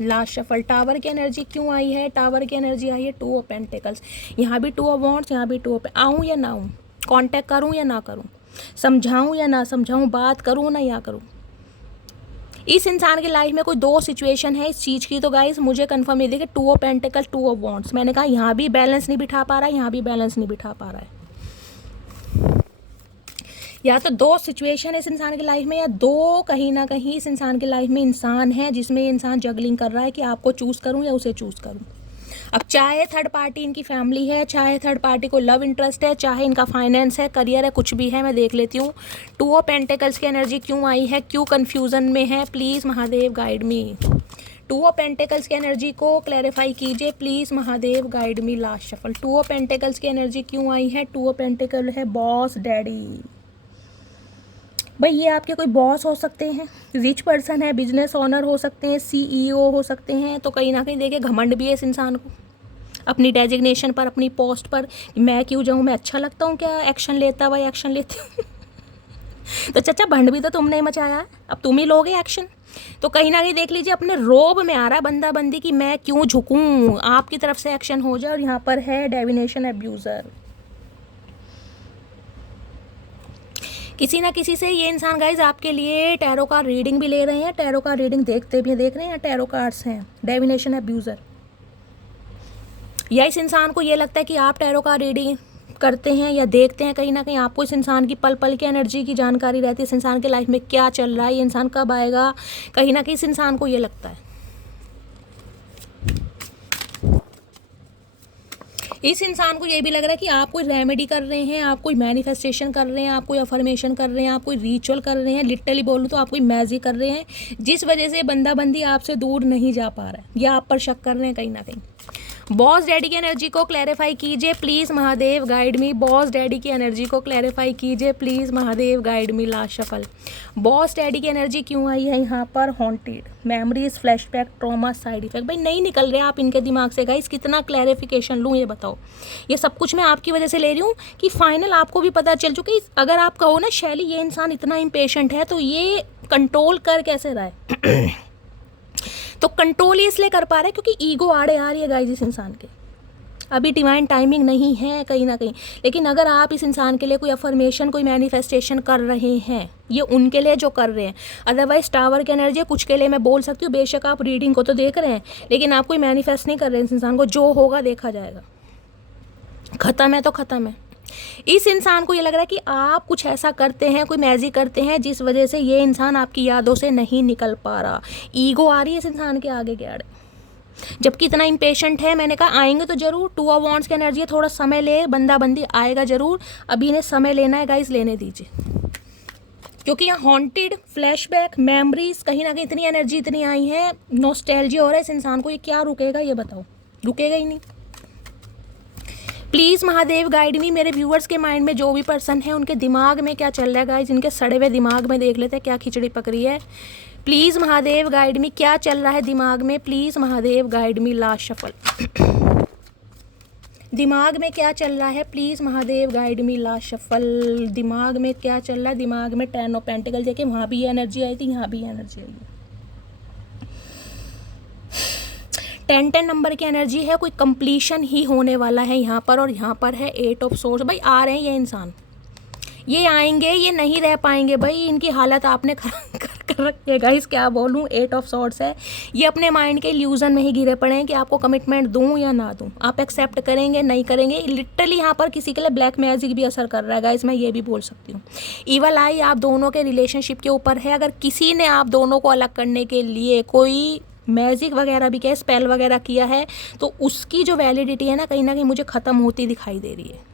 Last shuffle. Tower की एनर्जी क्यों आई है? टावर की एनर्जी आई है 2 ऑफ पेंटिकल्स। यहाँ भी 2 ऑफ वॉन्ड्स, यहाँ भी 2 ऑफ। आऊँ या ना आऊँ, कांटेक्ट करूँ या ना करूँ, समझाऊँ या ना समझाऊँ, बात करूँ ना या करूँ। इस इंसान की लाइफ में कोई 2 सिचुएशन है इस चीज़ की, तो गाइस मुझे कंफर्म ये देखिए 2 ऑफ पेंटिकल, 2 ऑफ वॉन्ड्स। मैंने कहा यहाँ भी बैलेंस नहीं बिठा पा रहा है, यहाँ भी बैलेंस नहीं बिठा पा रहा है। या तो 2 सिचुएशन है इस इंसान की लाइफ में, या 2 कहीं ना कहीं इस इंसान की लाइफ में इंसान है जिसमें ये इंसान जगलिंग कर रहा है कि आपको चूज़ करूँ या उसे चूज़ करूँ। अब चाहे थर्ड पार्टी इनकी फैमिली है, चाहे थर्ड पार्टी को लव इंटरेस्ट है, चाहे इनका फाइनेंस है, करियर है, कुछ भी है, मैं देख लेती हूँ 2 ऑफ पेंटिकल्स की एनर्जी क्यों आई है, क्यों कन्फ्यूज़न में है। Please Mahadev guide me. 2 of pentacles की एनर्जी को क्लैरिफाई कीजिए, please Mahadev guide me. Last shuffle. 2 of pentacles की एनर्जी क्यों आई है? 2 ऑफ पेंटिकल है बॉस डैडी। भाई ये आपके कोई बॉस हो सकते हैं, रिच पर्सन है, बिजनेस ओनर हो सकते हैं, CEO हो सकते हैं। तो कहीं ना कहीं देखिए घमंड भी है इस इंसान को अपनी डेजिग्नेशन पर, अपनी पोस्ट पर। मैं क्यों जाऊँ, मैं अच्छा लगता हूँ क्या एक्शन लेता हुआ, एक्शन लेती हूँ। तो चाचा भंड भी तो तुमने ही मचाया है, अब तुम ही लोगे एक्शन। तो कहीं ना कहीं देख लीजिए अपने रोब में आ रहा है बंदा बंदी कि मैं क्यों झुकूँ, आपकी तरफ से एक्शन हो जाए। और यहाँ पर है डेविनेशन एब्यूज़र। किसी ना किसी से ये इंसान गाइज आपके लिए टैरो का रीडिंग भी ले रहे हैं, टैरो का रीडिंग देखते भी देख रहे हैं, टैरो कार्ड्स हैं। डेविनेशन एब्यूज़र, या इस इंसान को ये लगता है कि आप टैरो का रीडिंग करते हैं या देखते हैं, कहीं ना कहीं आपको इस इंसान की पल पल की एनर्जी की जानकारी रहती है। इस इंसान के लाइफ में क्या चल रहा है, ये इंसान कब आएगा, कहीं ना कहीं इस इंसान को ये लगता है। इस इंसान को ये भी लग रहा है कि आप कोई रेमेडी कर रहे हैं, आप कोई मैनिफेस्टेशन कर रहे हैं, आप कोई अफर्मेशन कर रहे हैं, आप कोई रिचुअल कर रहे हैं, लिटरली बोलूँ तो आप कोई मैजिक कर रहे हैं, जिस वजह से बंदा बंदी आपसे दूर नहीं जा पा रहा है, या आप पर शक कर रहे हैं कहीं ना कहीं। बॉस डैडी की एनर्जी को क्लैरिफाई कीजिए, please Mahadev guide me. Boss daddy की एनर्जी को क्लैरिफाई कीजिए, please Mahadev guide me. Last shuffle. Boss daddy की एनर्जी क्यों आई है यहाँ पर? Haunted, memories, flashback, trauma, side effect. भाई नहीं निकल रहे आप इनके दिमाग से गाइस, कितना क्लैरिफिकेशन लूँ ये बताओ। ये सब कुछ मैं आपकी वजह से ले रही हूँ कि फाइनल आपको भी पता चल चुका है। अगर आप कहो ना शैली ये इंसान इतना इम्पेशेंट है, तो ये कंट्रोल कर कैसे रहा है? तो कंट्रोल ही इसलिए कर पा रहा है क्योंकि ईगो आड़े आ रही है गाइस इस इंसान के। अभी डिवाइन टाइमिंग नहीं है कहीं ना कहीं। लेकिन अगर आप इस इंसान के लिए कोई अफर्मेशन, कोई मैनिफेस्टेशन कर रहे हैं, ये उनके लिए जो कर रहे हैं। अदरवाइज टावर की एनर्जी कुछ के लिए मैं बोल सकती हूँ, बेशक आप रीडिंग को तो देख रहे हैं, लेकिन आप कोई मैनिफेस्ट नहीं कर रहे हैं इस इंसान को। जो होगा देखा जाएगा, ख़त्म है तो ख़त्म है। इस इंसान को ये लग रहा है कि आप कुछ ऐसा करते हैं, कोई मैजिक करते हैं, जिस वजह से ये इंसान आपकी यादों से नहीं निकल पा रहा। ईगो आ रही है इस इंसान के आगे के आड़े, जबकि इतना इम्पेशेंट है। मैंने कहा आएंगे तो जरूर। 2 ऑफ वॉन्ड्स की एनर्जी है, थोड़ा समय ले, बंदा बंदी आएगा जरूर। अभी इन्हें समय लेना है गाइस, लेने दीजिए, क्योंकि यहाँ हॉन्टेड, फ्लैशबैक, मेमोरीज, कहीं ना कहीं इतनी एनर्जी इतनी आई है, नॉस्टैल्जिया हो रहा है इस इंसान को। ये क्या रुकेगा ये बताओ? रुकेगा ही नहीं। Please Mahadev guide me. मेरे व्यूअर्स के माइंड में जो भी पर्सन है उनके दिमाग में क्या चल रहा है गाइस, इनके सड़े हुए दिमाग में देख लेते हैं क्या खिचड़ी पकड़ी है। प्लीज़ महादेव गाइड मी, क्या चल रहा है दिमाग में? Please Mahadev guide me. Last shuffle. दिमाग में क्या चल रहा है? Please Mahadev guide me. Last shuffle. दिमाग में क्या चल रहा है? दिमाग में 10 ऑफ पेंटिकल। देखिए वहाँ भी ये एनर्जी आई थी, यहाँ भी एनर्जी आई है। 10 नंबर की एनर्जी है, कोई कंप्लीशन ही होने वाला है यहाँ पर। और यहाँ पर है 8 ऑफ सोर्स। भाई आ रहे हैं ये इंसान, ये आएंगे, ये नहीं रह पाएंगे भाई। इनकी हालत आपने कर रखी है गाइस, क्या बोलूँ। 8 ऑफ सॉर्ड्स है। ये अपने माइंड के इल्यूजन में ही घिरे पड़े हैं कि आपको कमिटमेंट दूं या ना दूं, आप एक्सेप्ट करेंगे नहीं करेंगे। लिटरली यहाँ पर किसी के लिए ब्लैक मैजिक भी असर कर रहा है गाइस, मैं ये भी बोल सकती हूँ। ईवल आई आप दोनों के रिलेशनशिप के ऊपर है। अगर किसी ने आप दोनों को अलग करने के लिए कोई मैजिक वगैरह भी किया, स्पेल वगैरह किया है, तो उसकी जो वैलिडिटी है ना, कहीं मुझे ख़त्म होती दिखाई दे रही है।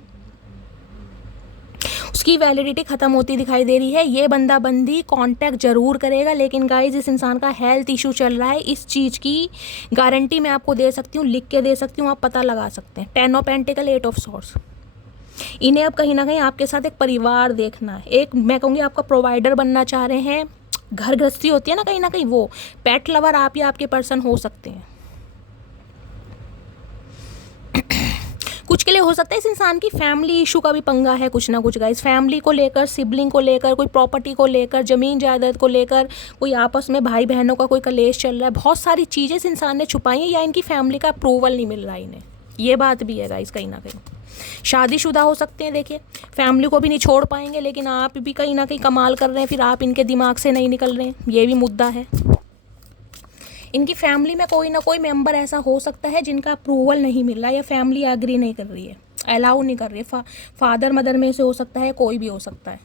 इसकी वैलिडिटी ख़त्म होती दिखाई दे रही है। ये बंदा बंदी कांटेक्ट जरूर करेगा, लेकिन गाइज इस इंसान का हेल्थ इशू चल रहा है। इस चीज़ की गारंटी मैं आपको दे सकती हूँ, लिख के दे सकती हूँ, आप पता लगा सकते हैं। 10 ऑफ पेंटिकल, 8 ऑफ सॉर्ड्स। इन्हें अब कहीं ना कहीं आपके साथ एक परिवार देखना है, एक मैं कहूँगी आपका प्रोवाइडर बनना चाह रहे हैं। घर गृहस्थी होती है ना कहीं वो पेट लवर आप या आपके पर्सन हो सकते हैं। कुछ के लिए हो सकता है इस इंसान की फैमिली इशू का भी पंगा है कुछ ना कुछ गाइस, फैमिली को लेकर, सिबलिंग को लेकर, कोई प्रॉपर्टी को लेकर, ज़मीन जायदाद को लेकर, कोई आपस में भाई बहनों का कोई कलेश चल रहा है। बहुत सारी चीज़ें इस इंसान ने छुपाई हैं, या इनकी फैमिली का अप्रूवल नहीं मिल रहा है इन्हें। ये बात भी है गाइस, कहीं ना कहीं शादीशुदा हो सकते हैं। देखिए फैमिली को भी नहीं छोड़ पाएंगे, लेकिन आप भी कहीं ना कहीं कमाल कर रहे हैं, फिर आप इनके दिमाग से नहीं निकल रहे हैं, ये भी मुद्दा है। इनकी फैमिली में कोई ना कोई मेंबर ऐसा हो सकता है जिनका अप्रूवल नहीं मिल रहा है, या फैमिली एग्री नहीं कर रही है, अलाउ नहीं कर रही है। फादर मदर में से हो सकता है, कोई भी हो सकता है।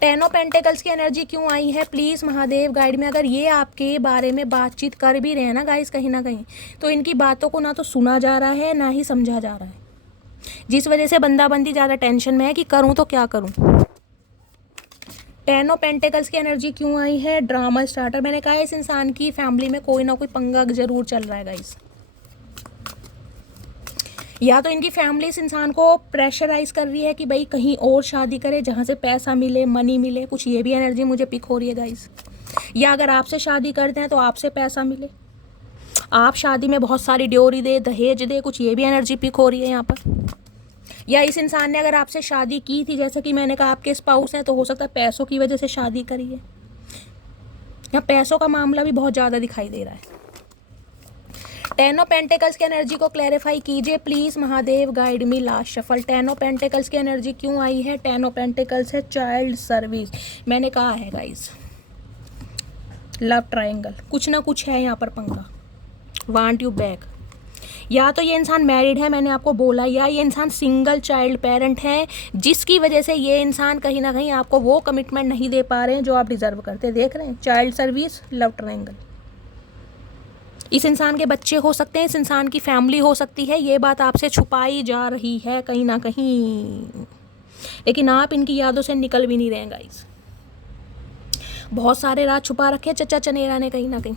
10 ऑफ पेंटिकल्स की एनर्जी क्यों आई है, प्लीज़ महादेव गाइड में। अगर ये आपके बारे में बातचीत कर भी रहे हैं ना गाइस कहीं ना कहीं, तो इनकी बातों को ना तो सुना जा रहा है ना ही समझा जा रहा है, जिस वजह से बंदा बंदी ज़्यादा टेंशन में है कि करूँ तो क्या करूँ। 10 ऑफ पेंटिकल्स की एनर्जी क्यों आई है, ड्रामा स्टार्टर। मैंने कहा इस इंसान की फैमिली में कोई ना कोई पंगा जरूर चल रहा है गाइस। या तो इनकी फैमिली इस इंसान को प्रेशराइज कर रही है कि भाई कहीं और शादी करे जहाँ से पैसा मिले, मनी मिले, कुछ ये भी एनर्जी मुझे पिक हो रही है गाइस। या अगर आपसे शादी करते हैं तो आपसे पैसा मिले, आप शादी में बहुत सारी ड्योरी दे, दहेज दे, कुछ ये भी एनर्जी पिक हो रही है यहाँ पर। या इस इंसान ने अगर आपसे शादी की थी, जैसे कि मैंने कहा आपके स्पाउस हैं, तो हो सकता है पैसों की वजह से शादी करी है। यहाँ पैसों का मामला भी बहुत ज़्यादा दिखाई दे रहा है। 10 ऑफ पेंटिकल्स की एनर्जी को क्लैरिफाई कीजिए please Mahadev guide me. Last shuffle 10 of pentacles की एनर्जी क्यों आई है, 10 ऑफ पेंटिकल्स है चाइल्ड सर्विस। मैंने कहा है गाइस लव ट्रायंगल, कुछ ना कुछ है यहाँ पर पंगा, वांट यू बैक। या तो ये इंसान मैरिड है, मैंने आपको बोला, या ये इंसान सिंगल चाइल्ड पेरेंट है, जिसकी वजह से ये इंसान कहीं ना कहीं आपको वो कमिटमेंट नहीं दे पा रहे हैं जो आप डिजर्व करते हैं। देख रहे हैं चाइल्ड सर्विस, लव ट्रायंगल। इस इंसान के बच्चे हो सकते हैं, इस इंसान की फैमिली हो सकती है, ये बात आपसे छुपाई जा रही है कहीं ना कहीं, लेकिन आप इनकी यादों से निकल भी नहीं रहे हैं गाइस। बहुत सारे राज छुपा रखे हैं चचा चनेरा ने कहीं ना कहीं,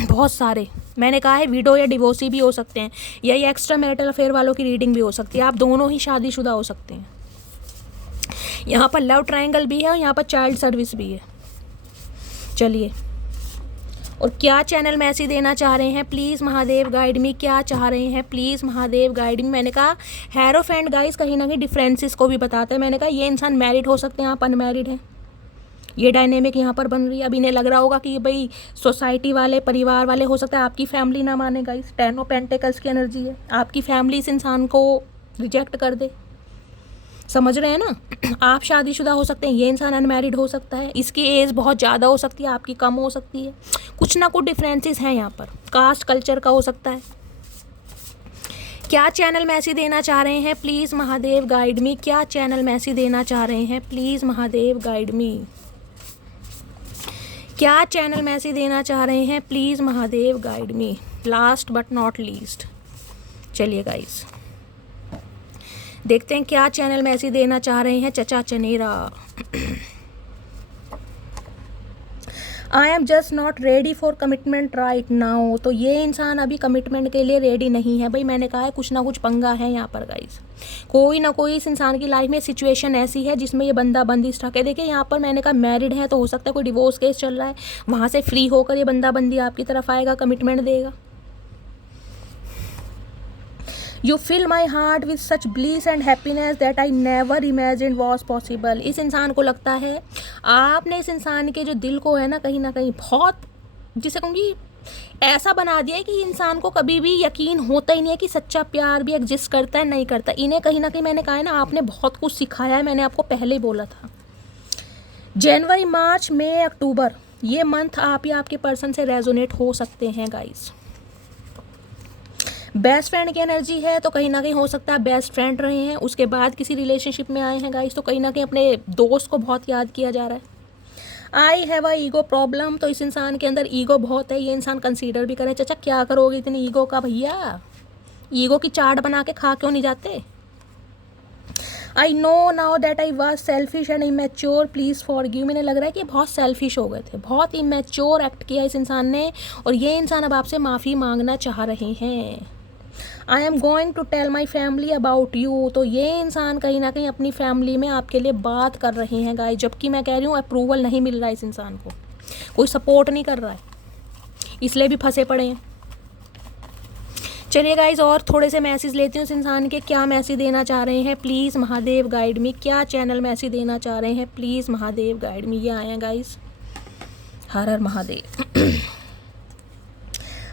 बहुत सारे। मैंने कहा है विडो या डिवोर्सी भी हो सकते हैं, या ये एक्स्ट्रा मैरिटल अफेयर वालों की रीडिंग भी हो सकती है, आप दोनों ही शादीशुदा हो सकते हैं। यहाँ पर लव ट्रायंगल भी है और यहाँ पर चाइल्ड सर्विस भी है। चलिए, और क्या चैनल मैसेज देना चाह रहे हैं, प्लीज़ महादेव गाइड मी, क्या चाह रहे हैं प्लीज़ महादेव गाइड मी। मैंने कहा हेरोफेंट गाइस कहीं ना कहीं डिफरेंसेस को भी बताते हैं। मैंने कहा ये इंसान मैरिड हो सकते हैं, आप अनमैरिड हैं, ये डायनेमिक यहाँ पर बन रही है। अब इन्हें लग रहा होगा कि भाई सोसाइटी वाले, परिवार वाले, हो सकता है आपकी फैमिली ना माने गाइस। 10 ऑफ पेंटिकल्स की एनर्जी है, आपकी फैमिली इस इंसान को रिजेक्ट कर दे, समझ रहे हैं ना। आप शादीशुदा हो सकते हैं, ये इंसान अनमैरिड हो सकता है, इसकी एज बहुत ज़्यादा हो सकती है, आपकी कम हो सकती है, कुछ ना कुछ डिफरेंसेस हैं यहाँ पर। कास्ट कल्चर का हो सकता है। क्या चैनल मैसेज देना चाह रहे हैं प्लीज़ महादेव गाइड मी, क्या चैनल मैसेज देना चाह रहे हैं प्लीज़ महादेव गाइड मी, क्या चैनल मैसेज देना चाह रहे हैं please Mahadev guide me. Last but not least, चलिए गाइस देखते हैं क्या चैनल मैसेज देना चाह रहे हैं चचा चनेरा। I am just not ready for commitment right now. तो ये इंसान अभी कमिटमेंट के लिए रेडी नहीं है भाई। मैंने कहा है कुछ ना कुछ पंगा है यहाँ पर गाइस, कोई ना कोई इस इंसान की लाइफ में सिचुएशन ऐसी है जिसमें ये बंदा बंदी स्टक है। देखिए यहाँ पर मैंने कहा मैरिड है, तो हो सकता है कोई डिवोर्स केस चल रहा है, वहाँ से फ्री होकर ये बंदा बंदी आपकी तरफ आएगा, कमिटमेंट देगा। You fill my heart with such bliss and happiness that I never imagined was possible। इस इंसान को लगता है आपने इस इंसान के जो दिल को है ना कहीं बहुत, जिसे कहूँगी ऐसा बना दिया है कि इंसान को कभी भी यकीन होता ही नहीं है कि सच्चा प्यार भी एग्जिस्ट करता है, नहीं करता। इन्हें कहीं ना कहीं मैंने कहा है ना, आपने बहुत कुछ सिखाया है, मैंने आपको पहले ही बोला था। जनवरी, मार्च, मई, अक्टूबर, ये मंथ आप या आपके पर्सन से रेजोनेट हो सकते हैं गाइस। बेस्ट फ्रेंड की एनर्जी है, तो कहीं ना कहीं हो सकता है बेस्ट फ्रेंड रहे हैं, उसके बाद किसी रिलेशनशिप में आए हैं गाइस, तो कहीं ना कहीं अपने दोस्त को बहुत याद किया जा रहा है। I have a ego problem, तो इस इंसान के अंदर ईगो बहुत है, ये इंसान कंसीडर भी करे। चाचा क्या करोगे इतनी ईगो का भैया, ईगो की चाट बना के खा क्यों नहीं जाते। I know now that I was selfish and immature, please forgive. मैंने लग रहा है कि बहुत सेल्फिश हो गए थे, बहुत इमेच्योर एक्ट किया इस इंसान ने, और ये इंसान अब आपसे माफ़ी मांगना चाह रहे हैं। I am going to tell my family about you, तो ये इंसान कहीं ना कहीं अपनी फैमिली में आपके लिए बात कर रहे हैं गाइस, जबकि मैं कह रही हूँ अप्रूवल नहीं मिल रहा है इस इंसान को, कोई सपोर्ट नहीं कर रहा है, इसलिए भी फंसे पड़े हैं। चलिए गाइज और थोड़े से मैसेज लेती हूँ इस इंसान के, क्या मैसेज देना चाह रहे हैं, प्लीज़ महादेव गाइड मी, क्या चैनल मैसेज देना चाह रहे हैं, प्लीज़ महादेव गाइड मी। ये आए हैं गाइज, हर हर महादेव।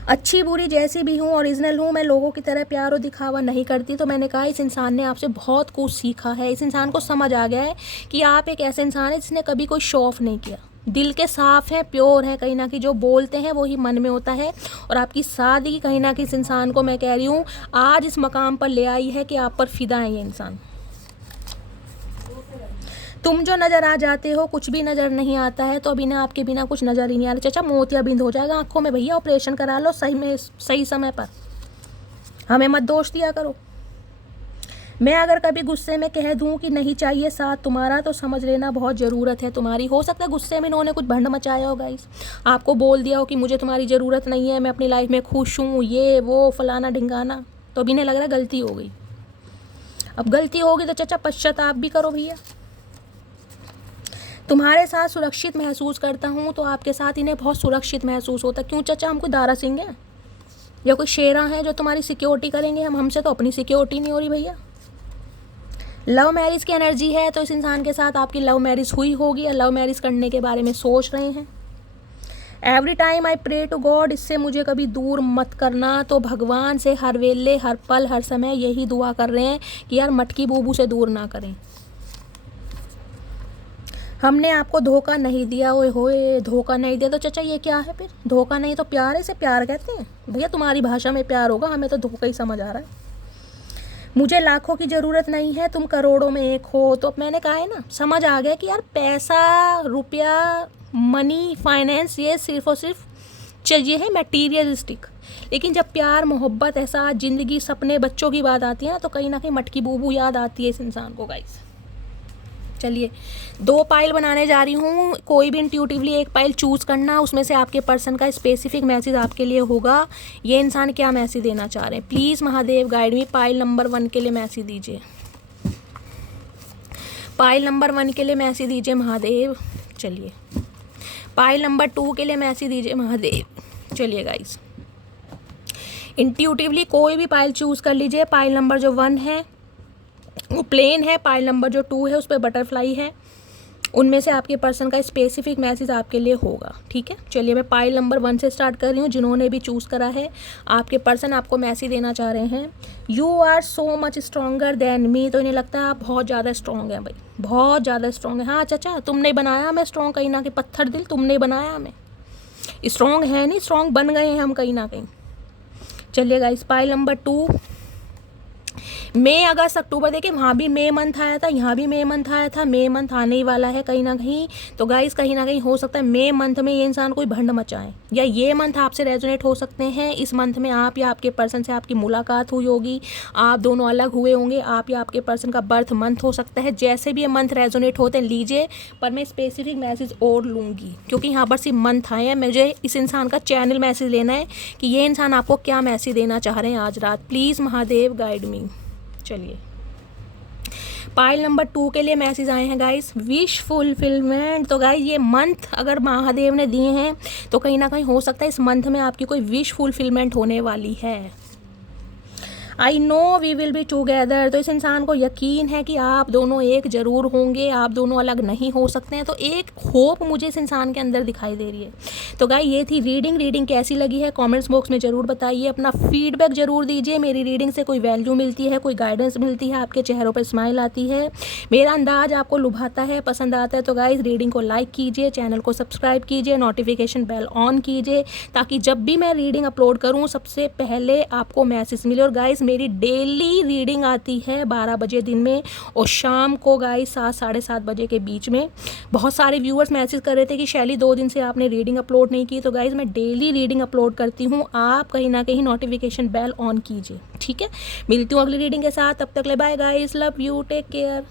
अच्छी बुरी जैसी भी हूँ, ओरिजिनल हूँ, मैं लोगों की तरह प्यार और दिखावा नहीं करती। तो मैंने कहा इस इंसान ने आपसे बहुत कुछ सीखा है, इस इंसान को समझ आ गया है कि आप एक ऐसे इंसान है जिसने कभी कोई शो ऑफ नहीं किया, दिल के साफ़ हैं, प्योर हैं, कहीं ना कहीं जो बोलते हैं वो ही मन में होता है। और आपकी सादगी कहीं ना कहीं इस इंसान को मैं कह रही हूँ आज इस मकाम पर ले आई है कि आप पर फिदा है ये इंसान। तुम जो नज़र आ जाते हो कुछ भी नज़र नहीं आता है, तो अभी ना आपके बिना कुछ नज़र ही नहीं आ रहा। चाचा मोतियाबिंद हो जाएगा आंखों में भैया, ऑपरेशन करा लो सही में सही समय पर, हमें मत दोष दिया करो। मैं अगर कभी गुस्से में कह दूं कि नहीं चाहिए साथ तुम्हारा, तो समझ लेना बहुत ज़रूरत है तुम्हारी। हो सकता है गुस्से में इन्होंने कुछ भंड मचाया हो गाइस, आपको बोल दिया हो कि मुझे तुम्हारी ज़रूरत नहीं है, मैं अपनी लाइफ में खुश हूँ, ये वो फलाना ढिंगाना, तो अभी इन्हें लग रहा है गलती हो गई। अब गलती होगी तो चाचा पश्चाताप भी करो भैया। तुम्हारे साथ सुरक्षित महसूस करता हूँ, तो आपके साथ इन्हें बहुत सुरक्षित महसूस होता है। क्यों चाचा, हम कोई दारा सिंह हैं या कोई शेरा हैं जो तुम्हारी सिक्योरिटी करेंगे? हमसे तो अपनी सिक्योरिटी नहीं हो रही भैया। लव मैरिज की एनर्जी है, तो इस इंसान के साथ आपकी लव मैरिज हुई होगी या लव मैरिज करने के बारे में सोच रहे हैं। Every time I pray to God, इससे मुझे कभी दूर मत करना। तो भगवान से हर वेले हर पल हर समय यही दुआ कर रहे हैं कि यार मटकी बूबू से दूर ना करें। हमने आपको धोखा नहीं दिया, ओए होए धोखा नहीं दिया, तो चाचा ये क्या है फिर? धोखा नहीं तो प्यार है, इसे प्यार कहते हैं भैया, तुम्हारी भाषा में प्यार होगा, हमें तो धोखा ही समझ आ रहा है। मुझे लाखों की ज़रूरत नहीं है, तुम करोड़ों में एक हो। तो मैंने कहा है ना, समझ आ गया कि यार पैसा रुपया मनी फाइनेंस ये सिर्फ और सिर्फ चाहिए है मटीरियलिस्टिक, लेकिन जब प्यार मोहब्बत ऐसा ज़िंदगी सपने बच्चों की बात आती है ना, तो कहीं ना कहीं मटकी बूबू याद आती है इस इंसान को गाइस। चलिए 2 पाइल बनाने जा रही हूँ, कोई भी इंट्यूटिवली एक पाइल चूज़ करना, उसमें से आपके पर्सन का स्पेसिफिक मैसेज आपके लिए होगा। ये इंसान क्या मैसेज देना चाह रहे हैं, please Mahadev guide me. Pile number 1 के लिए मैसेज दीजिए, पाइल नंबर 1 के लिए मैसेज दीजिए महादेव। चलिए पाइल नंबर 2 के लिए मैसेज दीजिए महादेव। चलिए गाइस इंट्यूटिवली कोई भी पाइल चूज़ कर लीजिए। पाइल नंबर जो 1 है वो प्लेन है, पाइल नंबर जो 2 है उस पर बटरफ्लाई है, उनमें से आपके पर्सन का स्पेसिफिक मैसेज आपके लिए होगा। ठीक है, चलिए मैं पाइल नंबर 1 से स्टार्ट कर रही हूँ। जिन्होंने भी चूज़ करा है, आपके पर्सन आपको मैसेज देना चाह रहे हैं, you are so much stronger than me. तो इन्हें लगता है आप बहुत ज़्यादा स्ट्रॉन्ग हैं भाई, बहुत ज़्यादा स्ट्रॉन्ग है। हाँ चाचा तुमने बनाया हमें स्ट्रॉन्ग, कहीं ना कहीं पत्थर दिल तुमने बनाया हमें, स्ट्रॉन्ग है नहीं, स्ट्रॉन्ग बन गए हैं हम कहीं ना कहीं। चलिए गाइस पाइल नंबर 2, मई अगस्त अक्टूबर, देखिए वहाँ भी मई मंथ आया था, यहाँ भी मई मंथ आया था, मई मंथ आने ही वाला है कहीं ना कहीं। तो गाइस कहीं ना कहीं हो सकता है मई मंथ में ये इंसान कोई भंड मचाए, या ये मंथ आपसे रेजोनेट हो सकते हैं। इस मंथ में आप या आपके पर्सन से आपकी मुलाकात हुई होगी, आप दोनों अलग हुए होंगे, आप या आपके पर्सन का बर्थ मंथ हो सकता है। जैसे भी ये मंथ रेजोनेट होते लीजिए, पर मैं स्पेसिफिक मैसेज और लूँगी क्योंकि यहाँ पर सिर्फ मंथ आए हैं। मुझे इस इंसान का चैनल मैसेज लेना है कि ये इंसान आपको क्या मैसेज देना चाह रहे हैं आज रात, प्लीज़ महादेव गाइड मी। चलिए पाइल नंबर 2 के लिए मैसेज आए हैं गाइस, विश फुलफिलमेंट। तो गाइस ये मंथ अगर महादेव ने दिए हैं तो कहीं ना कहीं हो सकता है इस मंथ में आपकी कोई विश फुलफिलमेंट होने वाली है। I know we will be together. तो इस इंसान को यकीन है कि आप दोनों एक ज़रूर होंगे, आप दोनों अलग नहीं हो सकते हैं। तो एक होप मुझे इस इंसान के अंदर दिखाई दे रही है। तो गाइस ये थी रीडिंग कैसी लगी है कमेंट्स बॉक्स में ज़रूर बताइए, अपना फीडबैक ज़रूर दीजिए। मेरी रीडिंग से कोई वैल्यू मिलती है, कोई गाइडेंस मिलती है, आपके चेहरों पर स्माइल आती है, मेरा अंदाज आपको लुभाता है, पसंद आता है, तो गाइस रीडिंग को लाइक कीजिए, चैनल को सब्सक्राइब कीजिए, नोटिफिकेशन बेल ऑन कीजिए, ताकि जब भी मैं रीडिंग अपलोड करूँ सबसे पहले आपको मैसेज मिले। और गाइस मेरी डेली रीडिंग आती है 12 बजे दिन में और शाम को गाइस 7 साढ़े 7 बजे के बीच में। बहुत सारे व्यूअर्स मैसेज कर रहे थे कि शैली 2 दिन से आपने रीडिंग अपलोड नहीं की। तो गाइस मैं डेली रीडिंग अपलोड करती हूँ, आप कहीं ना कहीं नोटिफिकेशन बेल ऑन कीजिए, ठीक है। मिलती हूँ अगली रीडिंग के साथ, तब तक ले bye guys, love you, take care.